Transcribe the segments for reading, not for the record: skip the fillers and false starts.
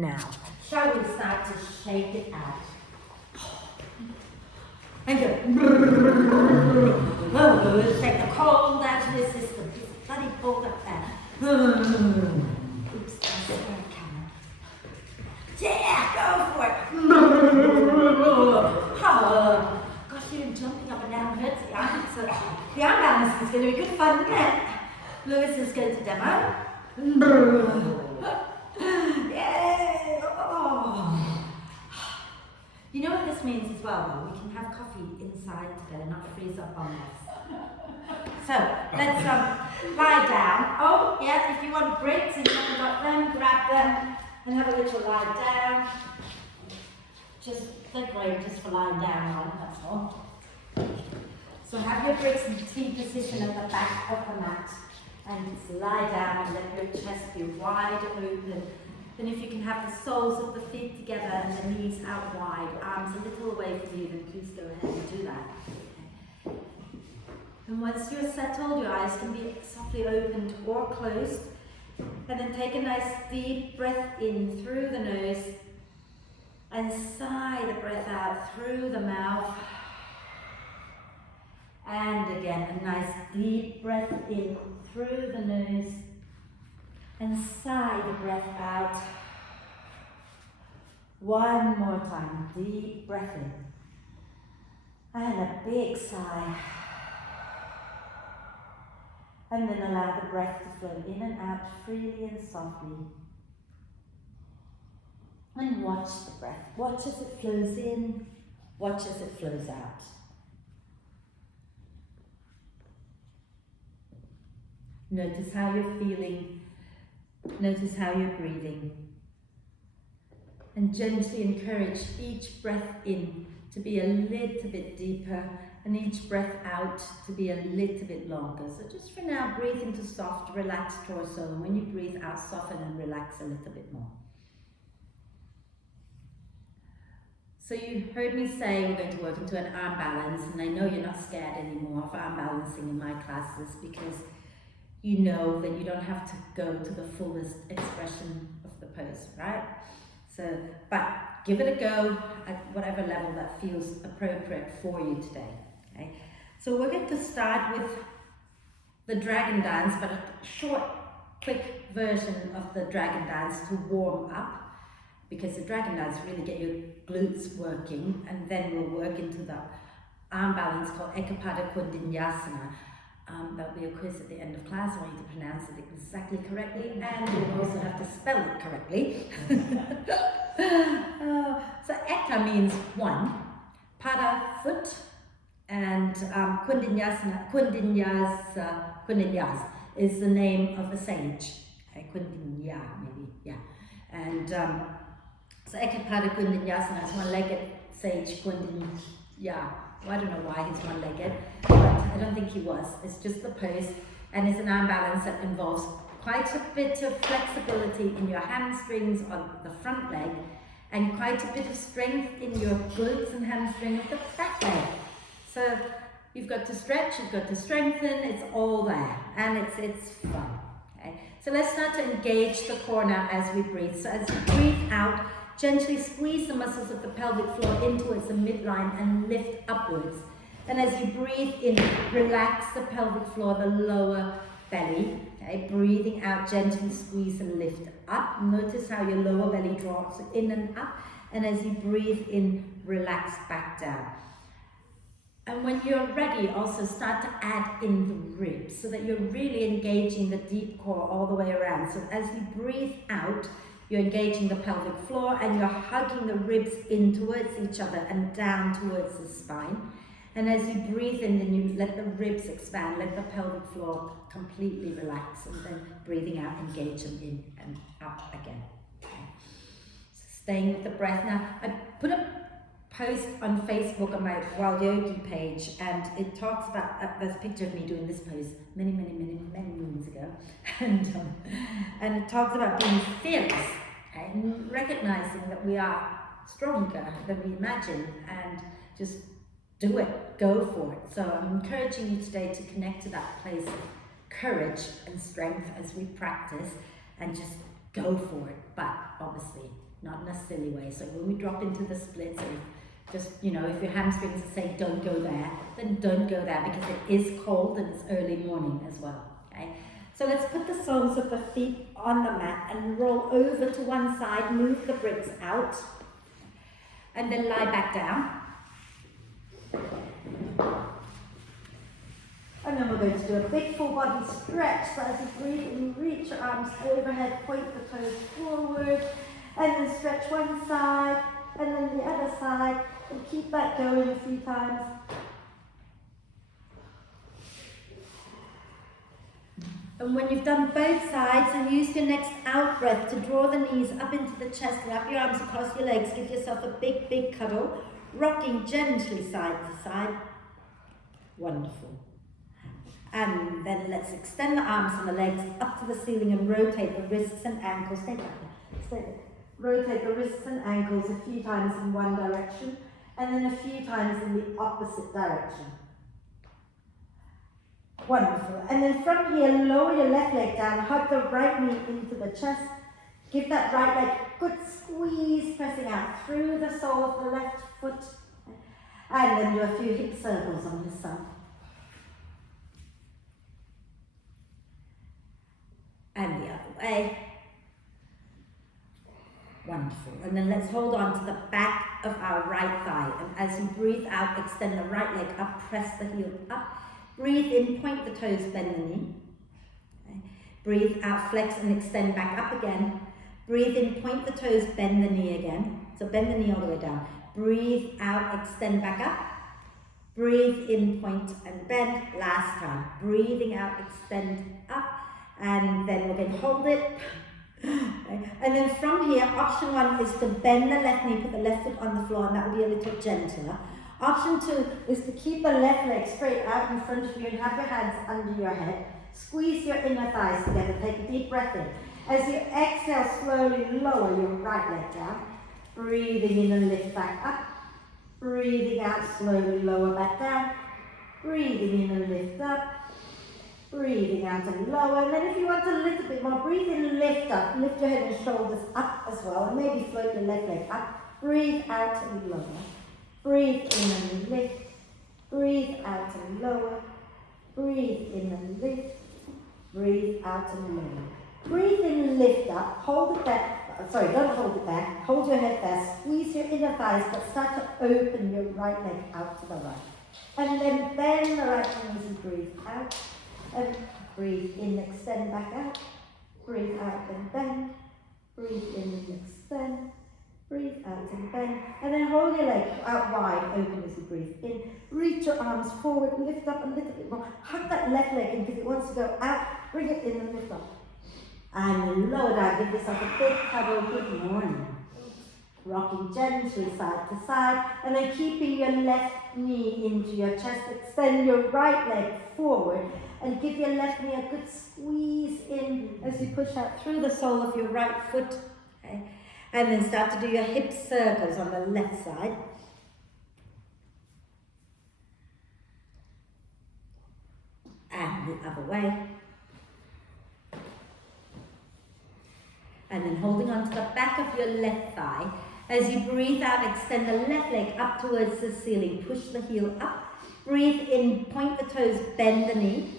Now, shall we start to shake it out? And go. Oh, take the cold out of the system. Just bloody hold up there. Oops, that's the right camera. Yeah, go for it. Gosh, you're jumping up and down hurts the arm. So the arm balance is going to be good fun, isn't it? Lewis is going to demo. Yay! Oh. You know what this means as well, though? We can have coffee inside today, not freeze up on us. So let's lie down. Oh, yeah, if you want bricks and you haven't got them, grab them and have a little lie down. Just, they're great just for lying down on, that's all. So have your bricks in T position at the back of the mat and just lie down and let your chest be wide open. Then if you can have the soles of the feet together and the knees out wide, arms a little away from you, then please go ahead and do that. Okay. And once you're settled, your eyes can be softly opened or closed. And then take a nice deep breath in through the nose and sigh the breath out through the mouth. And again, a nice deep breath in through the nose and sigh the breath out. One more time, deep breath in and a big sigh. And then allow the breath to flow in and out freely and softly. And watch the breath. Watch as it flows in, watch as it flows out. Notice how you're feeling. Notice how you're breathing. And gently encourage each breath in to be a little bit deeper and each breath out to be a little bit longer. So just for now, breathe into soft, relaxed torso. And when you breathe out, soften and relax a little bit more. So you heard me say we're going to work into an arm balance, and I know you're not scared anymore of arm balancing in my classes because you know that you don't have to go to the fullest expression of the pose, right? So, but give it a go at whatever level that feels appropriate for you today, okay? So we're going to start with the dragon dance, but a short, quick version of the dragon dance to warm up, because the dragon dance really get your glutes working, and then we'll work into the arm balance called Eka Pada Koundinyasana. There'll be a quiz at the end of class. I want you to pronounce it exactly correctly, and you'll also have to spell it correctly. So Eka means one, Pada foot, and Koundinyas is the name of a sage. Koundinya maybe, yeah. And so Eka Pada Koundinyasana is one-legged sage Koundinya. Well, I don't know why he's one-legged, but I don't think he was. It's just the pose, and it's an arm balance that involves quite a bit of flexibility in your hamstrings on the front leg, and quite a bit of strength in your glutes and hamstring of the back leg. So you've got to stretch, you've got to strengthen, it's all there, and it's fun. Okay? So let's start to engage the core now as we breathe. So as you breathe out, gently squeeze the muscles of the pelvic floor in towards the midline and lift upwards. And as you breathe in, relax the pelvic floor, the lower belly. Okay? Breathing out, gently squeeze and lift up. Notice how your lower belly drops in and up. And as you breathe in, relax back down. And when you're ready, also start to add in the ribs so that you're really engaging the deep core all the way around. So as you breathe out, you're engaging the pelvic floor and you're hugging the ribs in towards each other and down towards the spine. And as you breathe in, then you let the ribs expand, let the pelvic floor completely relax, and then breathing out, engage them in and up again. Okay. So staying with the breath. Now, I put a post on Facebook on my Wild Yogi page, and it talks about, there's a picture of me doing this pose many moons ago, and it talks about being fearless, okay, and recognizing that we are stronger than we imagine, and just do it, go for it. So I'm encouraging you today to connect to that place of courage and strength as we practice, and just go for it, but obviously not in a silly way. So when we drop into the splits, just, you know, if your hamstrings say don't go there, then don't go there, because it is cold and it's early morning as well, okay? So let's put the soles of the feet on the mat and roll over to one side, move the bricks out, and then lie back down. And then we're going to do a big full body stretch. So as you breathe in, reach your arms overhead, point the toes forward, and then stretch one side, and then the other side, and keep that going a few times. And when you've done both sides, then use your next out breath to draw the knees up into the chest, wrap your arms across your legs, give yourself a big, big cuddle, rocking gently side to side. Wonderful. And then let's extend the arms and the legs up to the ceiling and rotate the wrists and ankles. Stay back. Stay there. Rotate the wrists and ankles a few times in one direction, and then a few times in the opposite direction. Wonderful. And then from here, lower your left leg down, hug the right knee into the chest. Give that right leg a good squeeze, pressing out through the sole of the left foot. And then do a few hip circles on this side. And the other way. Wonderful. And then let's hold on to the back of our right thigh. And as you breathe out, extend the right leg up, press the heel up. Breathe in, point the toes, bend the knee. Okay. Breathe out, flex and extend back up again. Breathe in, point the toes, bend the knee again. So bend the knee all the way down. Breathe out, extend back up. Breathe in, point and bend. Last time. Breathing out, extend up. And then we're going to hold it. Okay. And then from here, option one is to bend the left knee, put the left foot on the floor, and that will be a little gentler. Option two is to keep the left leg straight out in front of you and have your hands under your head. Squeeze your inner thighs together. Take a deep breath in. As you exhale, slowly lower your right leg down. Breathing in and lift back up. Breathing out, slowly lower back down. Breathing in and lift up. Breathing out and lower. And then if you want a little bit more, breathe in, lift up. Lift your head and shoulders up as well. And maybe float your left leg up. Breathe out and lower. Breathe in and lift. Breathe out and lower. Breathe in and lift. Breathe out and lower. Breathe in, lift up. Hold it back. Sorry, don't hold it back. Hold your head there. Squeeze your inner thighs, but start to open your right leg out to the right. And then bend the right knees and breathe out. And breathe in, extend back out. Breathe out and bend. Breathe in and extend. Breathe out and bend. And then hold your leg out wide, open as you breathe in. Reach your arms forward, lift up a little bit more. Hug that left leg in because it wants to go out. Bring it in and lift up. And lower down, give yourself a big cuddle. Good morning. Rocking gently side to side. And then keeping your left knee into your chest. Extend your right leg forward. And give your left knee a good squeeze in as you push out through the sole of your right foot. Okay. And then start to do your hip circles on the left side. And the other way. And then holding on to the back of your left thigh. As you breathe out, extend the left leg up towards the ceiling. Push the heel up. Breathe in, point the toes, bend the knee.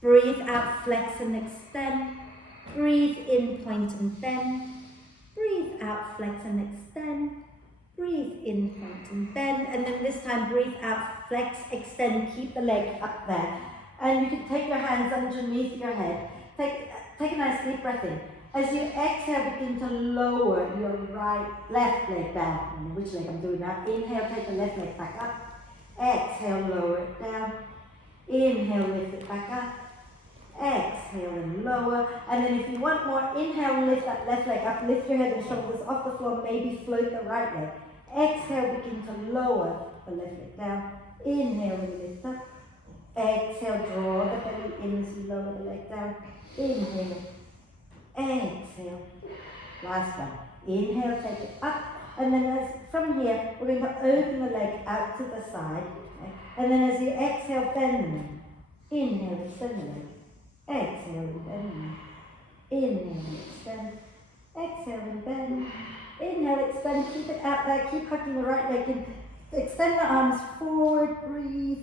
Breathe out, flex and extend. Breathe in, point and bend. Breathe out, flex and extend. Breathe in, point and bend. And then this time, breathe out, flex, extend, keep the leg up there. And you can take your hands underneath your head. Take a nice deep breath in. As you exhale, begin to lower your left leg down. Which leg I'm doing now. Inhale, take the left leg back up. Exhale, lower it down. Inhale, lift it back up. Exhale and lower. And then if you want more, inhale, lift that left leg up. Lift your head and shoulders off the floor. Maybe float the right leg. Exhale, begin to lower the left leg down. Inhale and lift up. Exhale, draw the belly in as you lower the leg down. Inhale. Exhale. Last one. Inhale, take it up. And then from here, we're going to open the leg out to the side. Okay? And then as you exhale, bend the knee. Inhale, extend the leg. Exhale and bend. Inhale and extend. Exhale and bend. Inhale extend, keep it out there, keep hugging the right leg in. Extend the arms forward, breathe.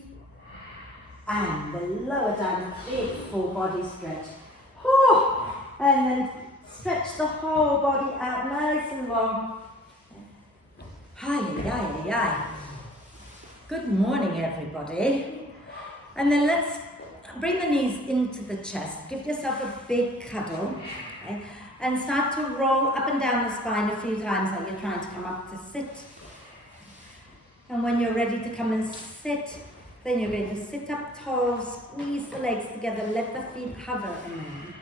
And the lower down, big full body stretch. And then stretch the whole body out nice and long. Hi. Good morning, everybody. And then let's bring the knees into the chest. Give yourself a big cuddle. Okay? And start to roll up and down the spine a few times like you're trying to come up to sit. And when you're ready to come and sit, then you're going to sit up tall, squeeze the legs together, let the feet hover around.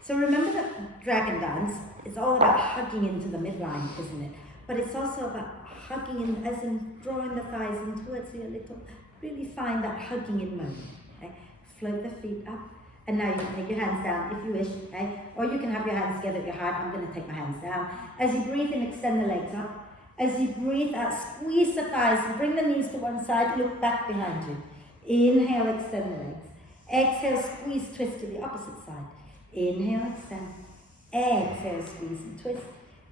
So remember that dragon dance, it's all about hugging into the midline, isn't it? But it's also about hugging in, as in drawing the thighs in towards you a little. Really find that hugging in moment. Okay? Float the feet up. And now you can take your hands down if you wish, okay? Or you can have your hands together at your heart. I'm going to take my hands down. As you breathe in, extend the legs up. As you breathe out, squeeze the thighs and bring the knees to one side, look back behind you. Inhale, extend the legs. Exhale, squeeze, twist to the opposite side. Inhale, extend. Exhale, squeeze and twist.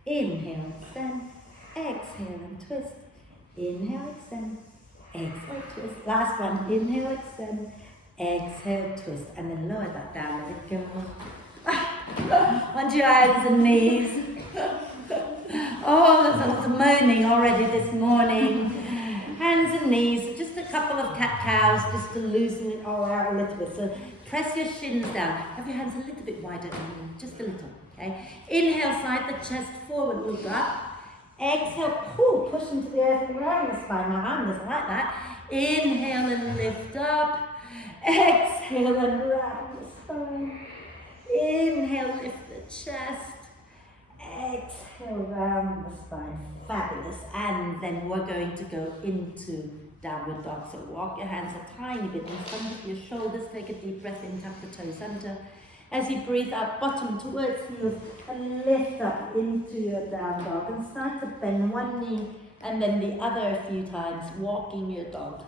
Inhale, extend. Exhale and twist. Inhale, extend. Exhale, twist. Last one. Inhale, extend. Exhale, twist, and then lower that down, let it go. Onto your hands and knees. Oh, there's a lot of moaning already this morning. Hands and knees, just a couple of cat-cows, just to loosen it all out a little bit. So press your shins down. Have your hands a little bit wider, just a little, okay? Inhale, slide the chest forward, look up. Exhale, pull, push into the earth and round the spine. My arm doesn't like that. Inhale and lift up. Exhale and round the spine. Inhale, lift the chest. Exhale, round the spine. Fabulous. And then we're going to go into downward dog. So walk your hands a tiny bit in front of your shoulders. Take a deep breath in, tuck the toes under. As you breathe out, bottom towards heels, and lift up into your down dog. And start to bend one knee and then the other a few times, walking your dog.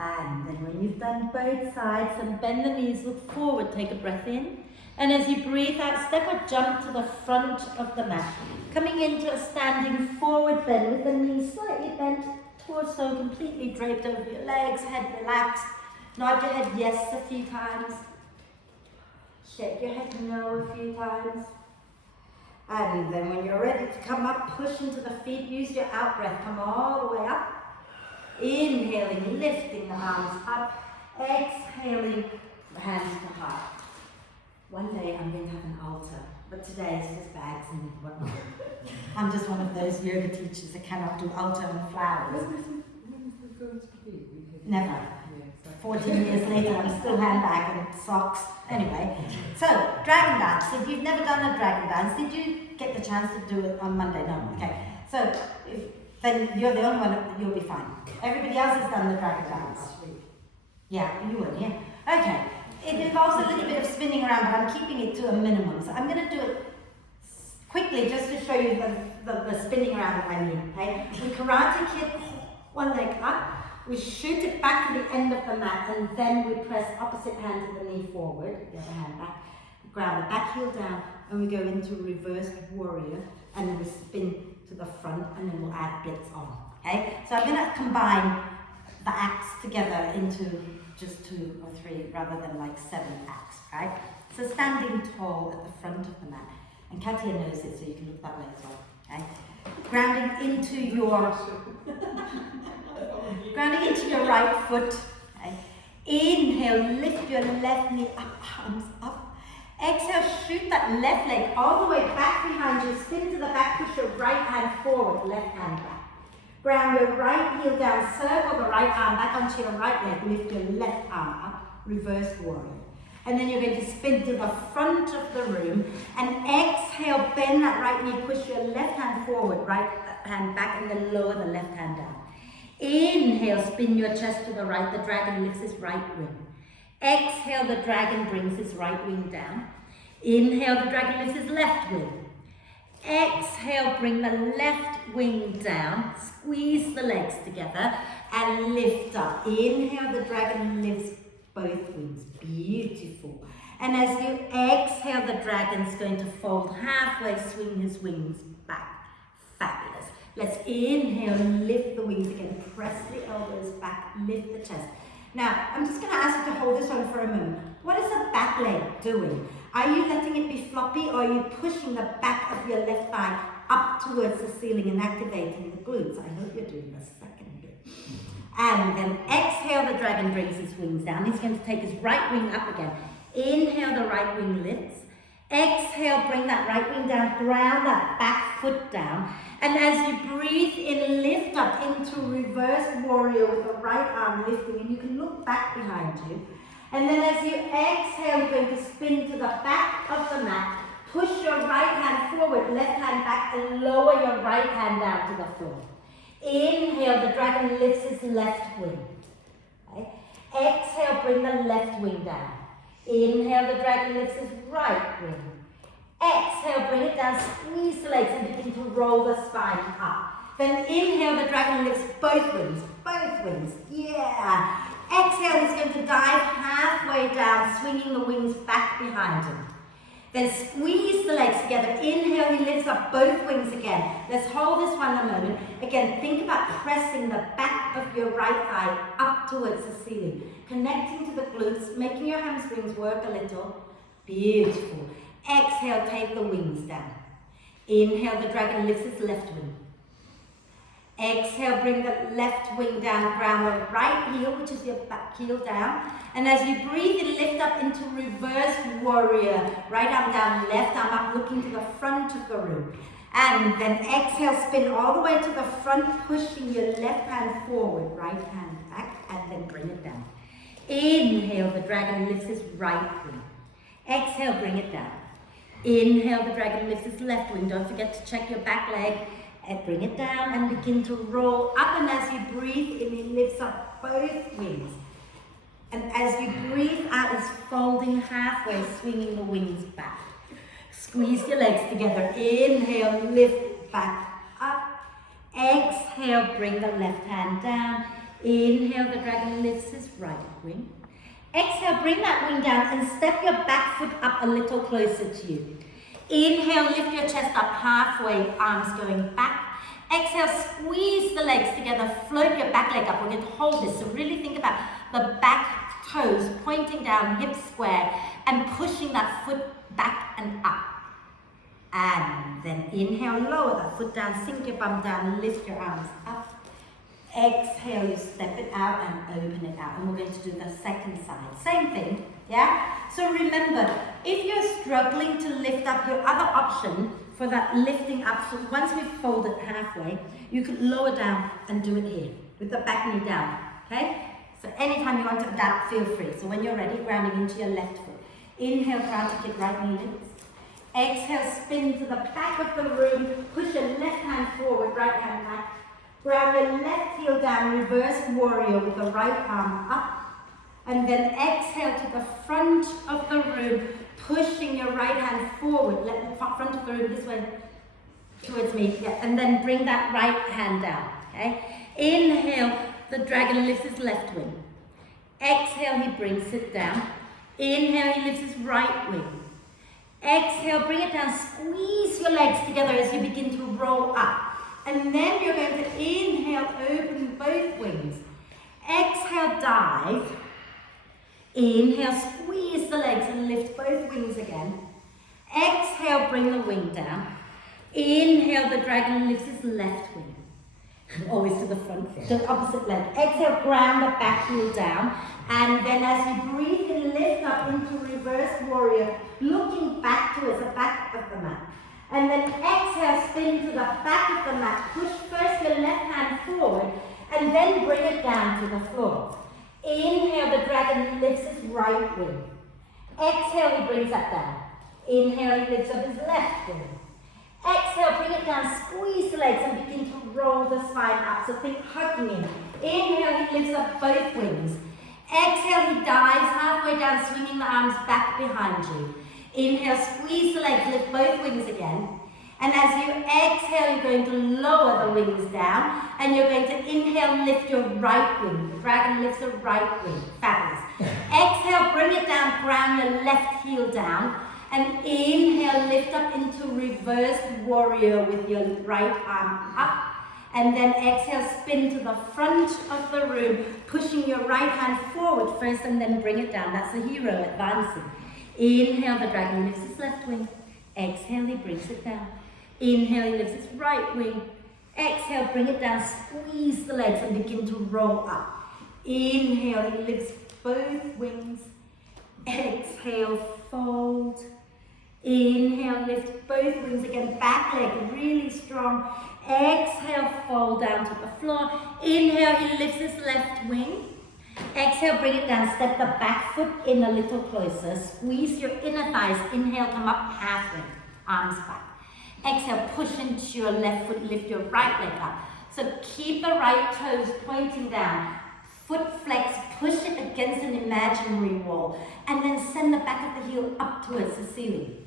And then when you've done both sides, and bend the knees, look forward, take a breath in. And as you breathe out, step or jump to the front of the mat. Coming into a standing forward bend with the knees slightly bent, torso completely draped over your legs, head relaxed. Nod your head yes a few times. Shake your head no a few times. And then when you're ready to come up, push into the feet, use your out breath, come all the way up. Inhaling, lifting the arms up. Exhaling, hands to heart. One day I'm going to have an altar, but today it's just bags and whatnot. I'm just one of those yoga teachers that cannot do altar and flowers. When is it going to be? Never. 14 years later, I'm still handbag and socks. Anyway, so dragon dance. If you've never done a dragon dance, did you get the chance to do it on Monday? No. Okay. So then you're the only one. You'll be fine. Everybody else has done the dragon dance. Yeah, you would. Yeah. Okay. It involves a little bit of spinning around, but I'm keeping it to a minimum. So I'm going to do it quickly just to show you the spinning around that I mean. Okay. We karate kick one leg up. We shoot it back to the end of the mat, and then we press opposite hand to the knee forward, the other hand back, grab the back heel down, and we go into reversed warrior, and we spin to the front, and then we'll add bits on, okay? So I'm gonna combine the acts together into just 2 or 3, rather than like 7 acts, right? So standing tall at the front of the mat, and Katia knows it, so you can look that way as well, okay? Grounding into your right foot. Okay. Inhale, lift your left knee up, arms up. Exhale, shoot that left leg all the way back behind you. Spin to the back, push your right hand forward, left hand back. Ground your right heel down, circle the right arm back onto your right leg, lift your left arm up, reverse warrior. And then you're going to spin to the front of the room and exhale, bend that right knee, push your left hand forward, right hand back, and then lower the left hand down. Inhale, spin your chest to the right, the dragon lifts his right wing. Exhale, the dragon brings his right wing down. Inhale, the dragon lifts his left wing. Exhale, bring the left wing down, squeeze the legs together and lift up. Inhale, the dragon lifts both wings, beautiful. And as you exhale, the dragon's going to fold halfway, swing his wings back. Fabulous. Let's inhale and lift the wings again. Press the elbows back, lift the chest. Now, I'm just going to ask you to hold this one for a moment. What is the back leg doing? Are you letting it be floppy, or are you pushing the back of your left thigh up towards the ceiling and activating the glutes? I hope you're doing the second bit. And then exhale, the dragon brings his wings down. He's going to take his right wing up again. Inhale, the right wing lifts. Exhale, bring that right wing down, ground that back foot down. And as you breathe in, lift up into reverse warrior with the right arm lifting, and you can look back behind you. And then as you exhale, you're going to spin to the back of the mat. Push your right hand forward, left hand back, and lower your right hand down to the floor. Inhale, the dragon lifts his left wing. Okay. Exhale, bring the left wing down. Inhale, the dragon lifts his right wing. Exhale, bring it down, squeeze the legs and begin to roll the spine up. Then inhale, the dragon lifts both wings, yeah. Exhale, he's going to dive halfway down, swinging the wings back behind him. Then squeeze the legs together. Inhale, he lifts up both wings again. Let's hold this one a moment. Again, think about pressing the back of your right thigh up towards the ceiling. Connecting to the glutes, making your hamstrings work a little. Beautiful. Exhale, take the wings down. Inhale, the dragon lifts his left wing. Exhale, bring the left wing down, ground the right heel, which is your back heel down. And as you breathe in, lift up into reverse warrior. Right arm down, left arm up, looking to the front of the room. And then exhale, spin all the way to the front, pushing your left hand forward, right hand back, and then bring it down. Inhale, the dragon lifts his right wing. Exhale, bring it down. Inhale, the dragon lifts his left wing. Don't forget to check your back leg. And bring it down and begin to roll up. And as you breathe in, he lifts up both wings. And as you breathe out, it's folding halfway, swinging the wings back. Squeeze your legs together. Inhale, lift back up. Exhale, bring the left hand down. Inhale, the dragon lifts his right wing. Exhale, bring that wing down and step your back foot up a little closer to you. Inhale, lift your chest up halfway, arms going back. Exhale, squeeze the legs together, float your back leg up. We're going to hold this, so really think about the back toes pointing down, hips square, and pushing that foot back and up. And then inhale, lower that foot down, sink your bum down, lift your arms up. Exhale, you step it out and open it out. And we're going to do the second side. Same thing, yeah? So remember, if you're struggling to lift up, your other option for that lifting up, so once we've folded halfway, you can lower down and do it here, with the back knee down, okay? So anytime you want to adapt, feel free. So when you're ready, grounding into your left foot. Inhale, ground to kick, right knee lifts. Exhale, spin to the back of the room, push your left hand forward, right hand back. Ground your left heel down, reverse warrior with the right arm up. And then exhale to the front of the room, pushing your right hand forward. Let the front of the room this way towards me. Yeah. And then bring that right hand down. Okay? Inhale, the dragon lifts his left wing. Exhale, he brings it down. Inhale, he lifts his right wing. Exhale, bring it down. Squeeze your legs together as you begin to roll up. And then you're going to inhale, open both wings. Exhale, dive. Inhale, squeeze the legs and lift both wings again. Exhale, bring the wing down. Inhale, the dragon lifts his left wing. Always to the front foot, the opposite leg. Exhale, ground the back heel down. And then as you breathe in, lift up into reverse warrior, looking back towards the back of the mat. And then exhale, spin to the back of the mat. Push first your left hand forward and then bring it down to the floor. Inhale, the dragon lifts his right wing. Exhale, he brings that down. Inhale, he lifts up his left wing. Exhale, bring it down, squeeze the legs and begin to roll the spine up. So think hugging in. Inhale, he lifts up both wings. Exhale, he dives halfway down, swinging the arms back behind you. Inhale, squeeze the legs, lift both wings again. And as you exhale, you're going to lower the wings down. And you're going to inhale, lift your right wing. The dragon lifts the right wing. Fabulous. Exhale, bring it down, ground your left heel down. And inhale, lift up into reverse warrior with your right arm up. And then exhale, spin to the front of the room, pushing your right hand forward first and then bring it down. That's the hero advancing. Inhale, the dragon lifts his left wing. Exhale, he brings it down. Inhale, he lifts his right wing. Exhale, bring it down, squeeze the legs and begin to roll up. Inhale, he lifts both wings. Exhale, fold. Inhale, lift both wings again, back leg really strong. Exhale, fold down to the floor. Inhale, he lifts his left wing. Exhale, bring it down, step the back foot in a little closer. Squeeze your inner thighs. Inhale, come up halfway, arms back. Exhale, push into your left foot, lift your right leg up. So keep the right toes pointing down. Foot flex, push it against an imaginary wall. And then send the back of the heel up towards the ceiling.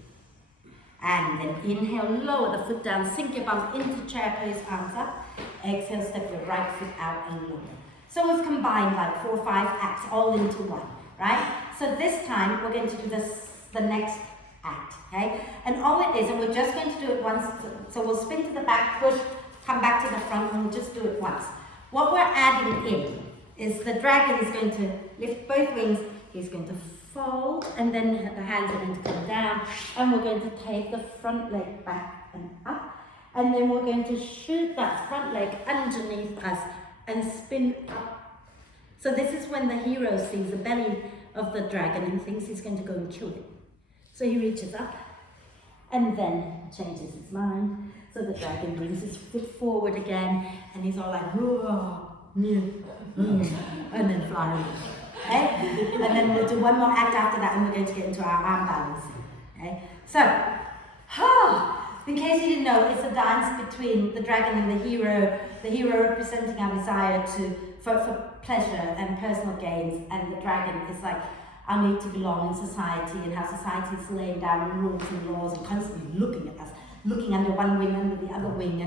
And then inhale, lower the foot down, sink your bum into chair pose, arms up. Exhale, step your right foot out and lower. So we've combined like 4 or 5 acts all into one, right? So this time we're going to do the next act, okay? And all it is, and we're just going to do it once, so we'll spin to the back, push, come back to the front, and we'll just do it once. What we're adding in is the dragon is going to lift both wings, he's going to fold, and then the hands are going to come down, and we're going to take the front leg back and up, and then we're going to shoot that front leg underneath us and spin up. So this is when the hero sees the belly of the dragon and thinks he's going to go and kill it. So he reaches up and then changes his mind. So the dragon brings his foot forward again and he's all like, whoa, and then fly away. Okay? And then we'll do one more act after that and we're going to get into our arm balancing. Okay? So, in case you didn't know, it's a dance between the dragon and the hero representing our desire for pleasure and personal gains, and the dragon is like our need to belong in society and how society is laying down rules and laws and constantly looking at us, looking under one wing, under the other wing,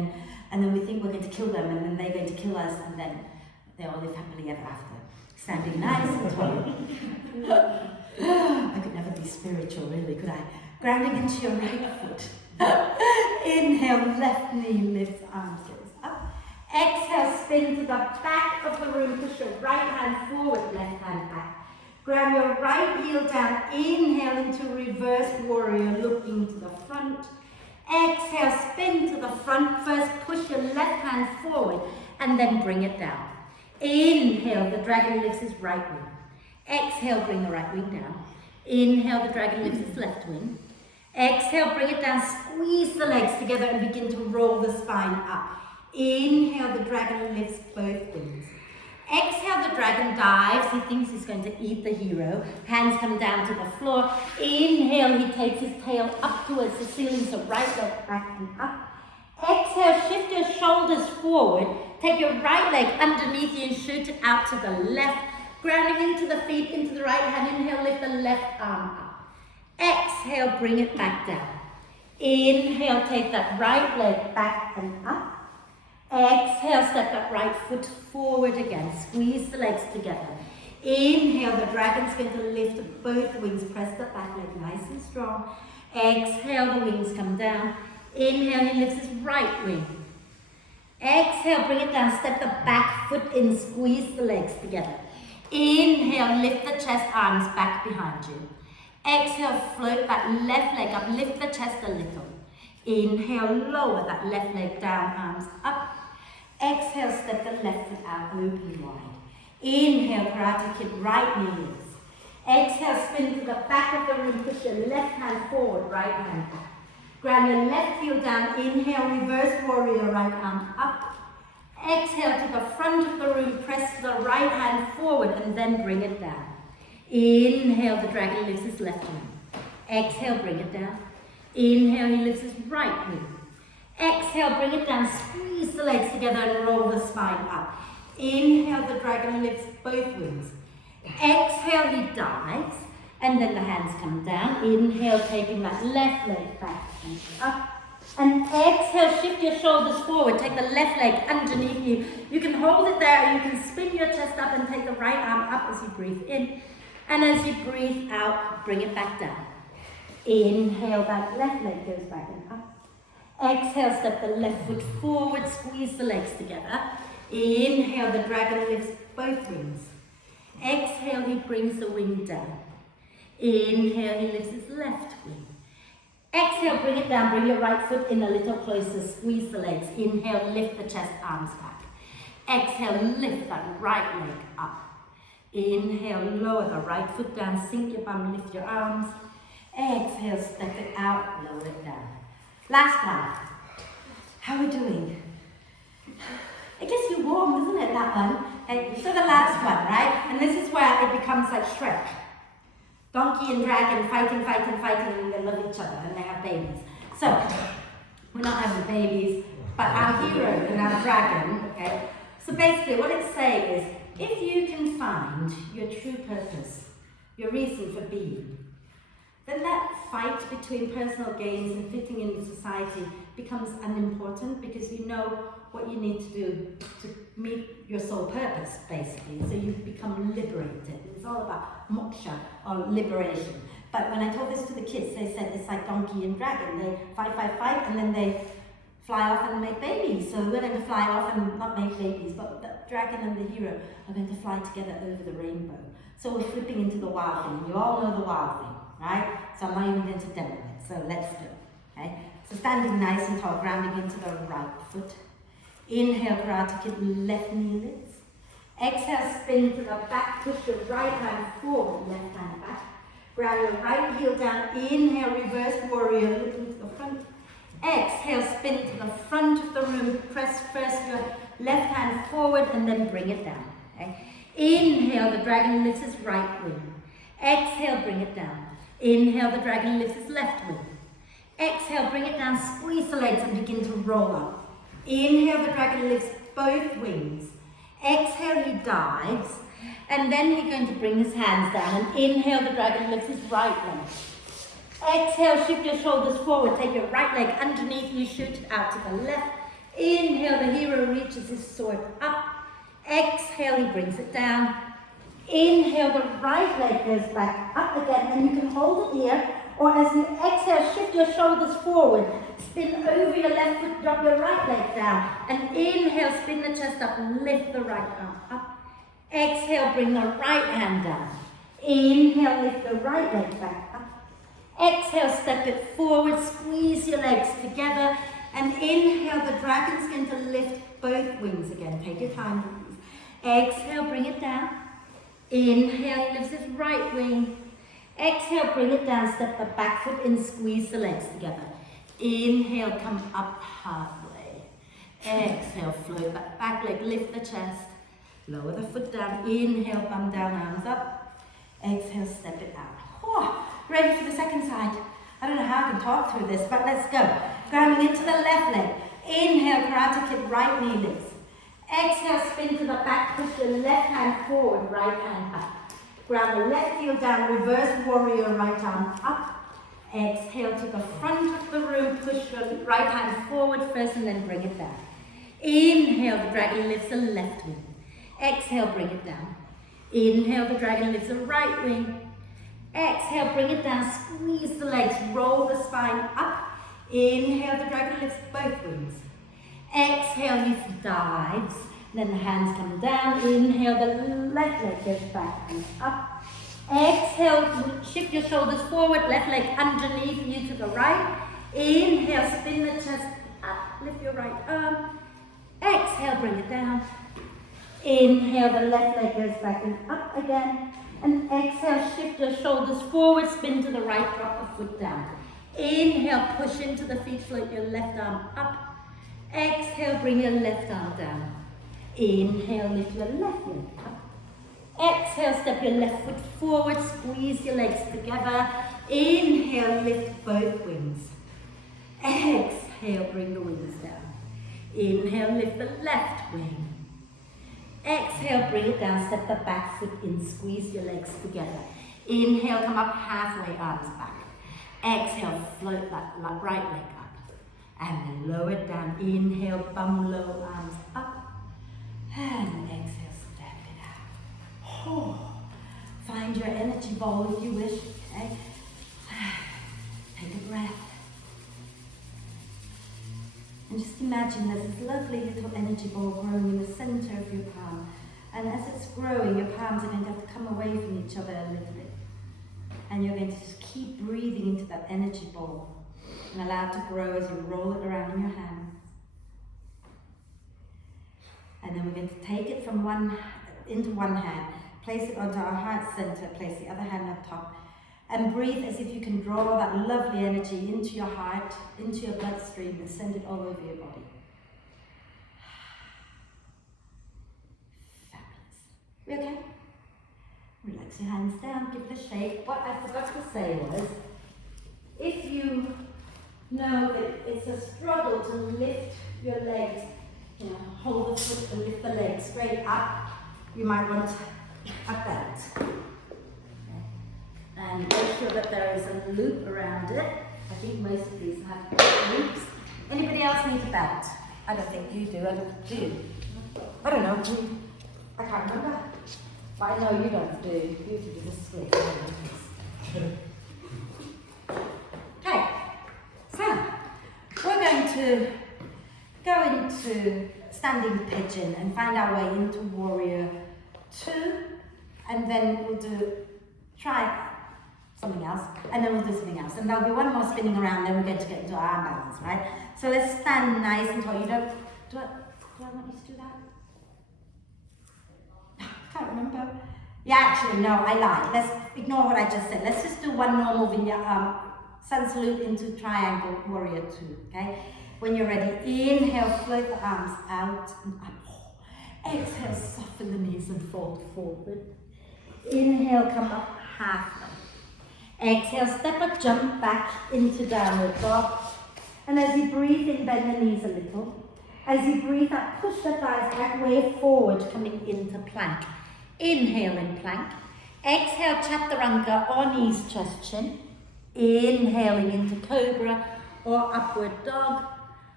and then we think we're going to kill them and then they're going to kill us and then they all live happily ever after, standing nice and tall. I could never be spiritual really, could I? Grounding into your right foot. Inhale, left knee lifts, arms goes up. Exhale, spin to the back of the room, push your right hand forward, left hand back. Grab your right heel down, inhale into reverse warrior, looking to the front. Exhale, spin to the front first, push your left hand forward, and then bring it down. Inhale, the dragon lifts his right wing. Exhale, bring the right wing down. Inhale, the dragon lifts his left wing. Exhale, bring it down, squeeze the legs together and begin to roll the spine up. Inhale, the dragon lifts both wings. Exhale, the dragon dives, he thinks he's going to eat the hero. Hands come down to the floor. Inhale, he takes his tail up towards the ceiling, so right leg back and up. Exhale, shift your shoulders forward. Take your right leg underneath you and shoot it out to the left. Grounding into the feet, into the right hand. Inhale, lift the left arm up. Exhale, bring it back down. Inhale, take that right leg back and up. Exhale, step that right foot forward again. Squeeze the legs together. Inhale, the dragon's going to lift both wings. Press the back leg nice and strong. Exhale, the wings come down. Inhale, he lifts his right wing. Exhale, bring it down. Step the back foot in. Squeeze the legs together. Inhale, lift the chest, arms back behind you. Exhale, float that left leg up, lift the chest a little. Inhale, lower that left leg down, arms up. Exhale, step the left foot out, open wide. Inhale, Karate Kid, right knee lifts. Exhale, spin to the back of the room, push your left hand forward, right hand back. Grab your left heel down, inhale, reverse warrior, right arm up. Exhale to the front of the room, press the right hand forward and then bring it down. Inhale, the dragon lifts his left wing. Exhale, bring it down. Inhale, he lifts his right wing. Exhale, bring it down, squeeze the legs together and roll the spine up. Inhale, the dragon lifts both wings. Exhale, he dives, and then the hands come down. Inhale, taking that left leg back and up. And exhale, shift your shoulders forward, take the left leg underneath you. You can hold it there, or you can spin your chest up and take the right arm up as you breathe in. And as you breathe out, bring it back down. Inhale, that left leg goes back and up. Exhale, step the left foot forward, squeeze the legs together. Inhale, the dragon lifts both wings. Exhale, he brings the wing down. Inhale, he lifts his left wing. Exhale, bring it down, bring your right foot in a little closer, squeeze the legs. Inhale, lift the chest, arms back. Exhale, lift that right leg up. Inhale, lower the right foot down, sink your bum, lift your arms. Exhale, step it out, lower it down. Last one. How are we doing? It gets you warm, doesn't it, that one? Okay, so the last one, right? And this is where it becomes like Shrek. Donkey and dragon fighting, and they love each other and they have babies. So, we're not having babies, but our hero and our dragon, okay? So basically what it's saying is, if you can find your true purpose, your reason for being, then that fight between personal gains and fitting into society becomes unimportant because you know what you need to do to meet your soul purpose, basically. So you become liberated. It's all about moksha, or liberation. But when I told this to the kids, they said it's like donkey and dragon. They fight, and then they fly off and make babies. So we're going to fly off and not make babies, but the dragon and the hero are going to fly together over the rainbow. So we're flipping into the wild thing. You all know the wild thing, right? So I'm not even going to demo it. So let's go. Okay? So standing nice and tall, grounding into the right foot. Inhale, Karate Kid, left knee lifts. Exhale, spin to the back, push your right hand forward, left hand back. Ground your right heel down. Inhale, reverse warrior, looking to the front. Exhale, spin to the front of the room. Press first your left hand forward and then bring it down. Okay? Inhale, the dragon lifts his right wing. Exhale, bring it down. Inhale, the dragon lifts his left wing. Exhale, bring it down, squeeze the legs and begin to roll up. Inhale, the dragon lifts both wings. Exhale, he dives. And then he's going to bring his hands down. And inhale, the dragon lifts his right leg. Exhale, shift your shoulders forward. Take your right leg underneath you, shoot it out to the left. Inhale, the hero reaches his sword up. Exhale, he brings it down. Inhale, the right leg goes back up again. And you can hold it here. Or as you exhale, shift your shoulders forward. Spin over your left foot, drop your right leg down. And inhale, spin the chest up, lift the right arm up. Exhale, bring the right hand down. Inhale, lift the right leg back up. Exhale, step it forward, squeeze your legs together. And inhale, the dragon's going to lift both wings again. Take your time, please. Exhale, bring it down. Inhale, he lifts his right wing. Exhale, bring it down, step the back foot in, squeeze the legs together. Inhale, come up halfway. Exhale, float that back leg, lift the chest. Lower the foot down. Inhale, bum down, arms up. Exhale, step it out. Oh, ready for the second side. I don't know how I can talk through this, but let's go. Grounding into the left leg. Inhale, Karate Kid, right knee lifts. Exhale, spin to the back, push your left hand forward, right hand back. Ground the left heel down, reverse warrior, right arm up. Exhale to the front of the room, push your right hand forward first and then bring it down. Inhale, the dragon lifts the left wing. Exhale, bring it down. Inhale, the dragon lifts the right wing. Exhale, bring it down, squeeze the legs, roll the spine up. Inhale, the dragon lifts both wings. Exhale, he dives. Then the hands come down. Inhale, the left leg goes back and up. Exhale, shift your shoulders forward, left leg underneath you to the right. Inhale, spin the chest up, lift your right arm. Exhale, bring it down. Inhale, the left leg goes back and up again. And exhale, shift your shoulders forward, spin to the right, drop the foot down. Inhale, push into the feet, float your left arm up. Exhale, bring your left arm down. Inhale, lift your left leg up. Exhale, step your left foot forward, squeeze your legs together. Inhale, lift both wings. Exhale, bring the wings down. Inhale, lift the left wing. Exhale, bring it down, step the back foot in, squeeze your legs together. Inhale, come up halfway, arms back. Exhale, float that right leg up. And then lower it down. Inhale, bum low, arms up. And exhale, step it out. Oh, find your energy ball if you wish. Okay? breath. And just imagine there's this lovely little energy ball growing in the center of your palm. And as it's growing, your palms are going to have to come away from each other a little bit. And you're going to just keep breathing into that energy ball and allow it to grow as you roll it around in your hands. And then we're going to take it from into one hand, place it onto our heart center, place the other hand on top, and breathe as if you can draw that lovely energy into your heart, into your bloodstream, and send it all over your body. Fabulous. We okay? Relax your hands down, give it a shake. What I forgot to say was, if you know that it's a struggle to lift your legs, hold the foot and lift the legs straight up, you might want a belt. And make sure that there is a loop around it. I think most of these have loops. Anybody else need a belt? I don't think you do. I don't know. I can't remember. But I know you don't do. You do the split. Okay. So, we're going to go into standing pigeon and find our way into warrior 2. And then we'll try something else, and then we'll do something else. And there'll be one more spinning around, then we're going to get into arm balance, right? So let's stand nice and tall. Do I want you to do that? I can't remember. Yeah, actually, no, I lied. Let's ignore what I just said. Let's just do one normal vinyasa, sun salute into triangle, warrior 2, okay? When you're ready, inhale, float the arms out and up. Exhale, soften the knees and fold forward. Inhale, come up halfway. Exhale, step up, jump back into downward dog. And as you breathe in, bend the knees a little. As you breathe out, push the thighs back, way forward, coming into plank. Inhale in plank. Exhale, chaturanga, or knees, chest, chin. Inhaling into cobra or upward dog.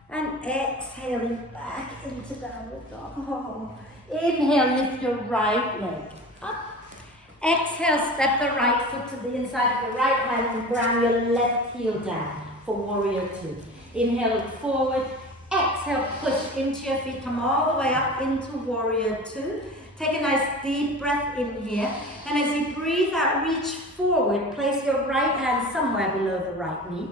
And exhaling back into downward dog. Oh. Inhale, lift your right leg up. Exhale, step the right foot to the inside of the right hand and ground your left heel down for warrior 2. Inhale, look forward. Exhale, push into your feet, come all the way up into warrior 2. Take a nice deep breath in here. And as you breathe out, reach forward. Place your right hand somewhere below the right knee.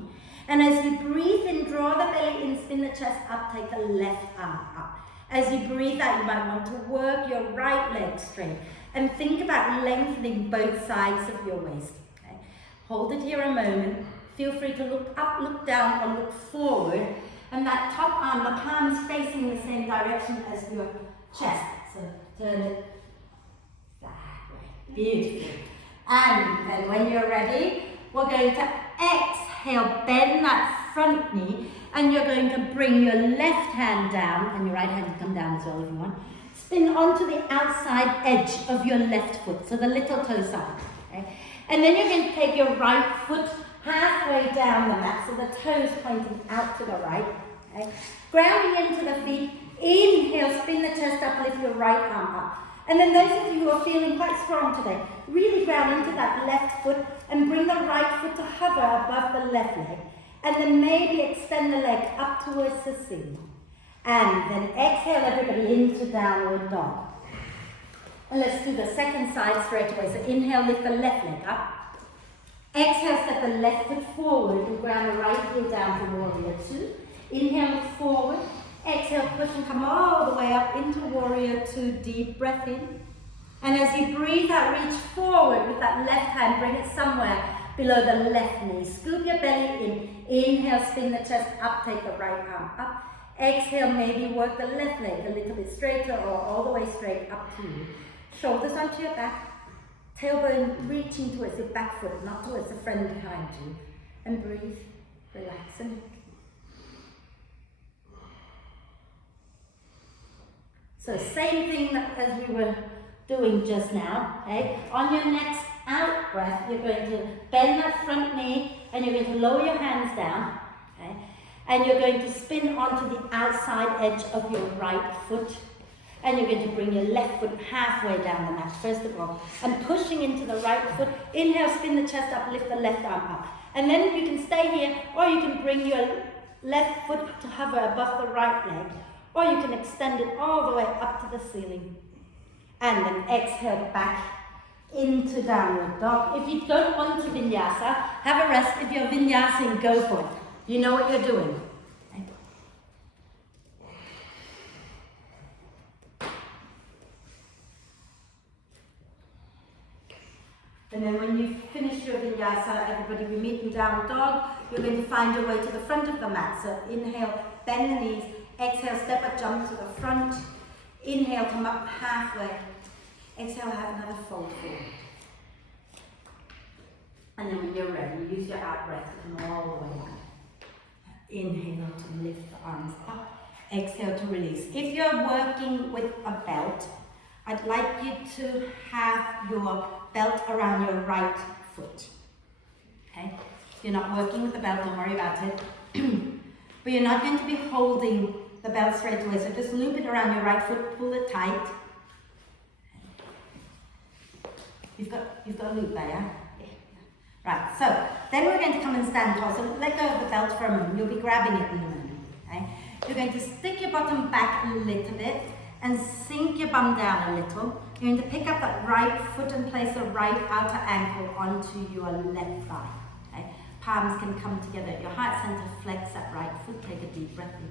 And as you breathe in, draw the belly in, spin the chest up, take the left arm up. As you breathe out, you might want to work your right leg straight. And think about lengthening both sides of your waist. Okay? Hold it here a moment. Feel free to look up, look down, or look forward. And that top arm, the palms facing the same direction as your chest. So turn it that way. Beautiful. And then when you're ready, we're going to exhale, bend that front knee, and you're going to bring your left hand down, and your right hand can come down as well if you want. Spin onto the outside edge of your left foot, so the little toe side. Okay? And then you're going to take your right foot halfway down the mat, so the toes pointing out to the right. Okay? Grounding into the feet, inhale, spin the chest up, lift your right arm up. And then those of you who are feeling quite strong today, really ground into that left foot and bring the right foot to hover above the left leg. And then maybe extend the leg up towards the ceiling. And then exhale everybody into downward dog. And let's do the second side straight away. So inhale, lift the left leg up. Exhale, step the left foot forward and ground the right heel down for warrior 2. Inhale, look forward. Exhale, push and come all the way up into warrior 2. Deep breath in. And as you breathe out, reach forward with that left hand. Bring it somewhere below the left knee. Scoop your belly in. Inhale, spin the chest up, take the right arm up. Exhale, maybe work the left leg a little bit straighter or all the way straight up to you. Shoulders onto your back. Tailbone reaching towards your back foot, not towards the friend behind you. And breathe, relax and so same thing as we were doing just now, okay? On your next out breath, you're going to bend that front knee and you're going to lower your hands down, okay? And you're going to spin onto the outside edge of your right foot. And you're going to bring your left foot halfway down the mat, first of all. And pushing into the right foot. Inhale, spin the chest up, lift the left arm up. And then you can stay here, or you can bring your left foot to hover above the right leg, or you can extend it all the way up to the ceiling. And then exhale back into downward dog. If you don't want to vinyasa, have a rest. If you're vinyasing, go for it. You know what you're doing. And then when you finish your vinyasa, everybody, we meet in downward dog. You're going to find your way to the front of the mat. So inhale, bend the knees. Exhale, step or jump to the front. Inhale, come up halfway. Exhale, have another fold forward. And then when you're ready, use your out breath to come all the way up. Inhale to lift the arms up. Exhale to release. If you're working with a belt, I'd like you to have your belt around your right foot. Okay? If you're not working with the belt, don't worry about it. But you're not going to be holding the belt straight away, so just loop it around your right foot, pull it tight. You've got a loop there, yeah? Right, so then we're going to come and stand tall. So let go of the belt for a moment. You'll be grabbing it in a moment. Okay? You're going to stick your bottom back a little bit and sink your bum down a little. You're going to pick up that right foot and place the right outer ankle onto your left thigh. Okay? Palms can come together at your heart center. Flex that right foot. Take a deep breath in.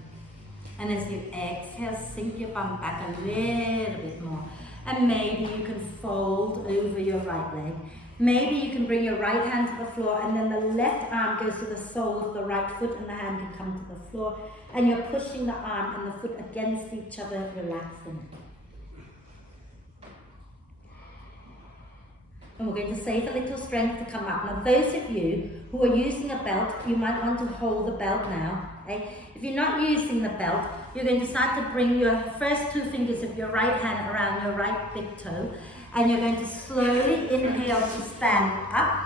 And as you exhale, sink your bum back a little bit more. And maybe you can fold over your right leg. Maybe you can bring your right hand to the floor, and then the left arm goes to the sole of the right foot and the hand can come to the floor. And you're pushing the arm and the foot against each other, relaxing. And we're going to save a little strength to come up. Now those of you who are using a belt, you might want to hold the belt now. Okay? If you're not using the belt, you're going to start to bring your first two fingers of your right hand around your right big toe. And you're going to slowly inhale to stand up.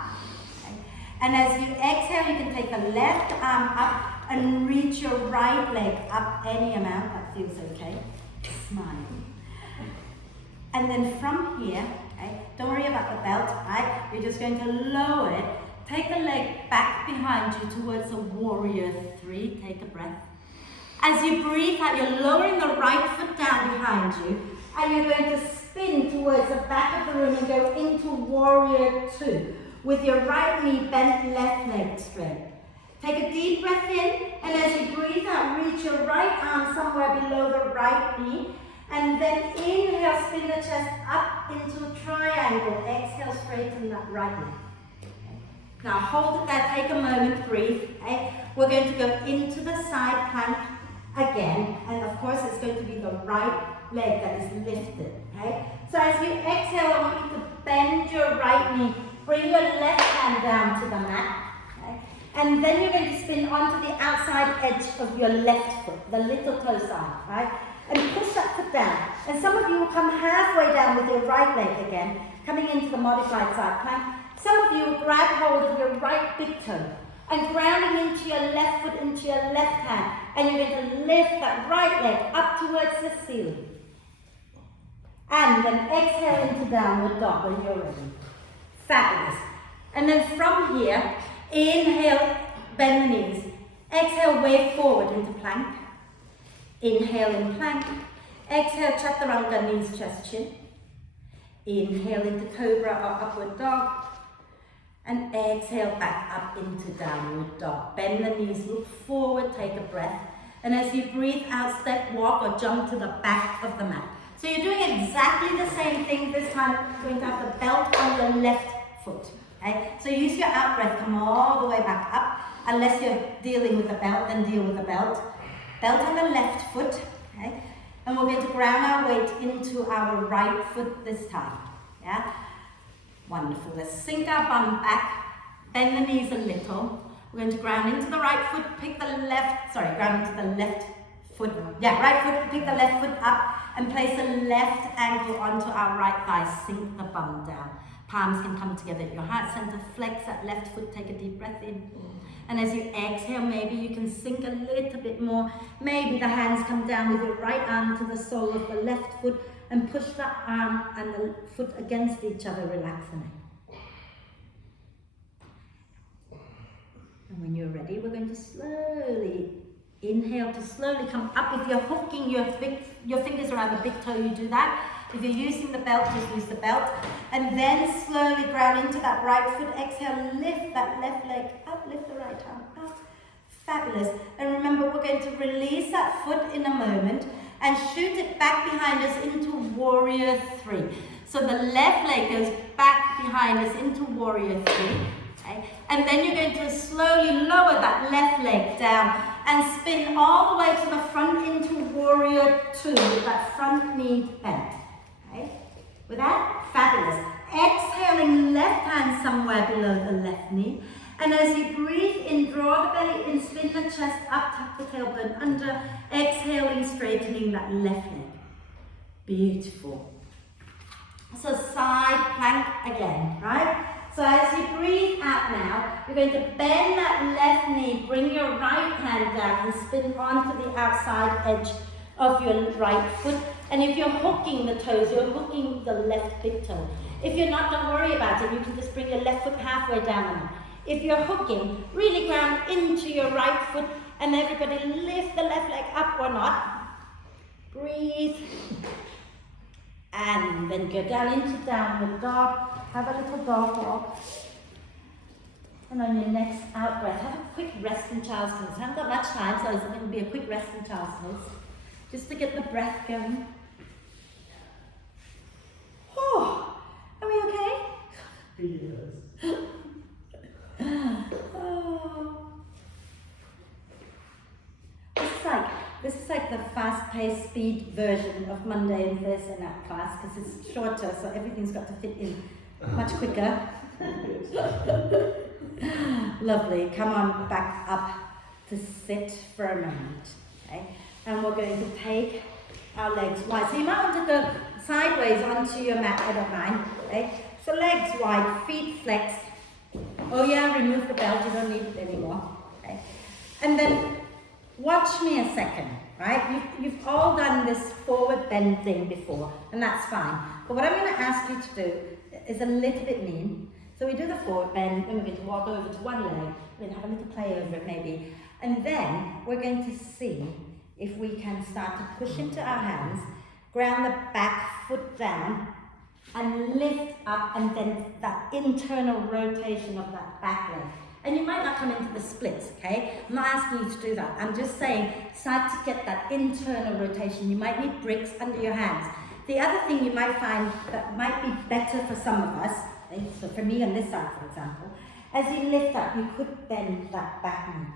Okay? And as you exhale, you can take the left arm up and reach your right leg up any amount. That feels okay. Smile. And then from here, okay, don't worry about the belt, right? You're just going to lower it. Take the leg back behind you towards a warrior three. Take a breath. As you breathe out, you're lowering the right foot down behind you, and you're going to spin towards the back of the room and go into warrior two with your right knee bent, left leg straight. Take a deep breath in, and as you breathe out, reach your right arm somewhere below the right knee, and then inhale, spin the chest up into a triangle. Exhale, straighten that right leg. Now hold it there, take a moment, breathe. Okay? We're going to go into the side plank again, and of course it's going to be the right leg that is lifted. Okay? So as you exhale, I want you to bend your right knee, bring your left hand down to the mat, okay? And then you're going to spin onto the outside edge of your left foot, the little toe side, right? And push that foot down. And some of you will come halfway down with your right leg again, coming into the modified side plank. Some of you will grab hold of your right big toe and grounding into your left foot, into your left hand. And you're going to lift that right leg up towards the ceiling. And then exhale into downward dog when you're ready. Fabulous. And then from here, inhale, bend the knees. Exhale, wave forward into plank. Inhale in plank. Exhale, chaturanga, knees, chest, chin. Inhale into cobra or upward dog. And exhale back up into downward dog. Bend the knees, look forward, take a breath. And as you breathe out, step, walk or jump to the back of the mat. So you're doing exactly the same thing this time. You're going to have the belt on your left foot. Okay? So use your out breath, come all the way back up. Unless you're dealing with the belt, then deal with the belt. Belt on the left foot. Okay? And we're going to ground our weight into our right foot this time. Yeah? Wonderful. Let's sink our bum back, bend the knees a little. We're going to ground into the right foot, ground into the left foot. Yeah, right foot, pick the left foot up and place the left ankle onto our right thigh. Sink the bum down. Palms can come together at your heart center. Flex that left foot, take a deep breath in. And as you exhale, maybe you can sink a little bit more. Maybe the hands come down with your right arm to the sole of the left foot and push the arm and the foot against each other, relaxing it. And when you're ready, we're going to slowly inhale to slowly come up. If you're hooking your fingers around the big toe, you do that. If you're using the belt, just use the belt. And then slowly ground into that right foot. Exhale, lift that left leg up, lift the right arm up. Fabulous. And remember, we're going to release that foot in a moment and shoot it back behind us into Warrior 3. So the left leg goes back behind us into Warrior 3. Okay? And then you're going to slowly lower that left leg down and spin all the way to the front into Warrior 2 with that front knee bent. Okay? With that, fabulous. Exhaling, left hand somewhere below the left knee. And as you breathe in, draw the belly in, spin the chest up, tuck the tailbone under. Exhaling, straightening that left leg. Beautiful. So side plank again, right? So as you breathe out now, you're going to bend that left knee, bring your right hand down and spin onto the outside edge of your right foot. And if you're hooking the toes, you're hooking the left big toe. If you're not, don't worry about it. You can just bring your left foot halfway down the mat. If you're hooking, really ground into your right foot and everybody lift the left leg up or not. Breathe. And then go down into downward dog. Have a little dog walk. And on your next out breath, have a quick rest in child's pose. I haven't got much time, so it's going to be a quick rest in child's pose. Just to get the breath going. Oh, are we okay? Yes. Oh. This is like the fast-paced speed version of Monday and Thursday night class because it's shorter, so everything's got to fit in much quicker. Lovely. Come on back up to sit for a moment. Okay? And we're going to take our legs wide. So you might want to go sideways onto your mat, I don't mind. Okay? So legs wide, feet flexed. Oh yeah, remove the belt, you don't need it anymore. Okay? And then watch me a second, right? You've all done this forward bend thing before, and that's fine. But what I'm going to ask you to do is a little bit mean. So we do the forward bend, then we're going to walk over to one leg, we're going to have a little play over it maybe, and then we're going to see if we can start to push into our hands, ground the back foot down, and lift up, and then that internal rotation of that back leg. And you might not come into the splits, okay? I'm not asking you to do that. I'm just saying, start to get that internal rotation. You might need bricks under your hands. The other thing you might find that might be better for some of us, okay? So for me on this side, for example, as you lift up, you could bend that back knee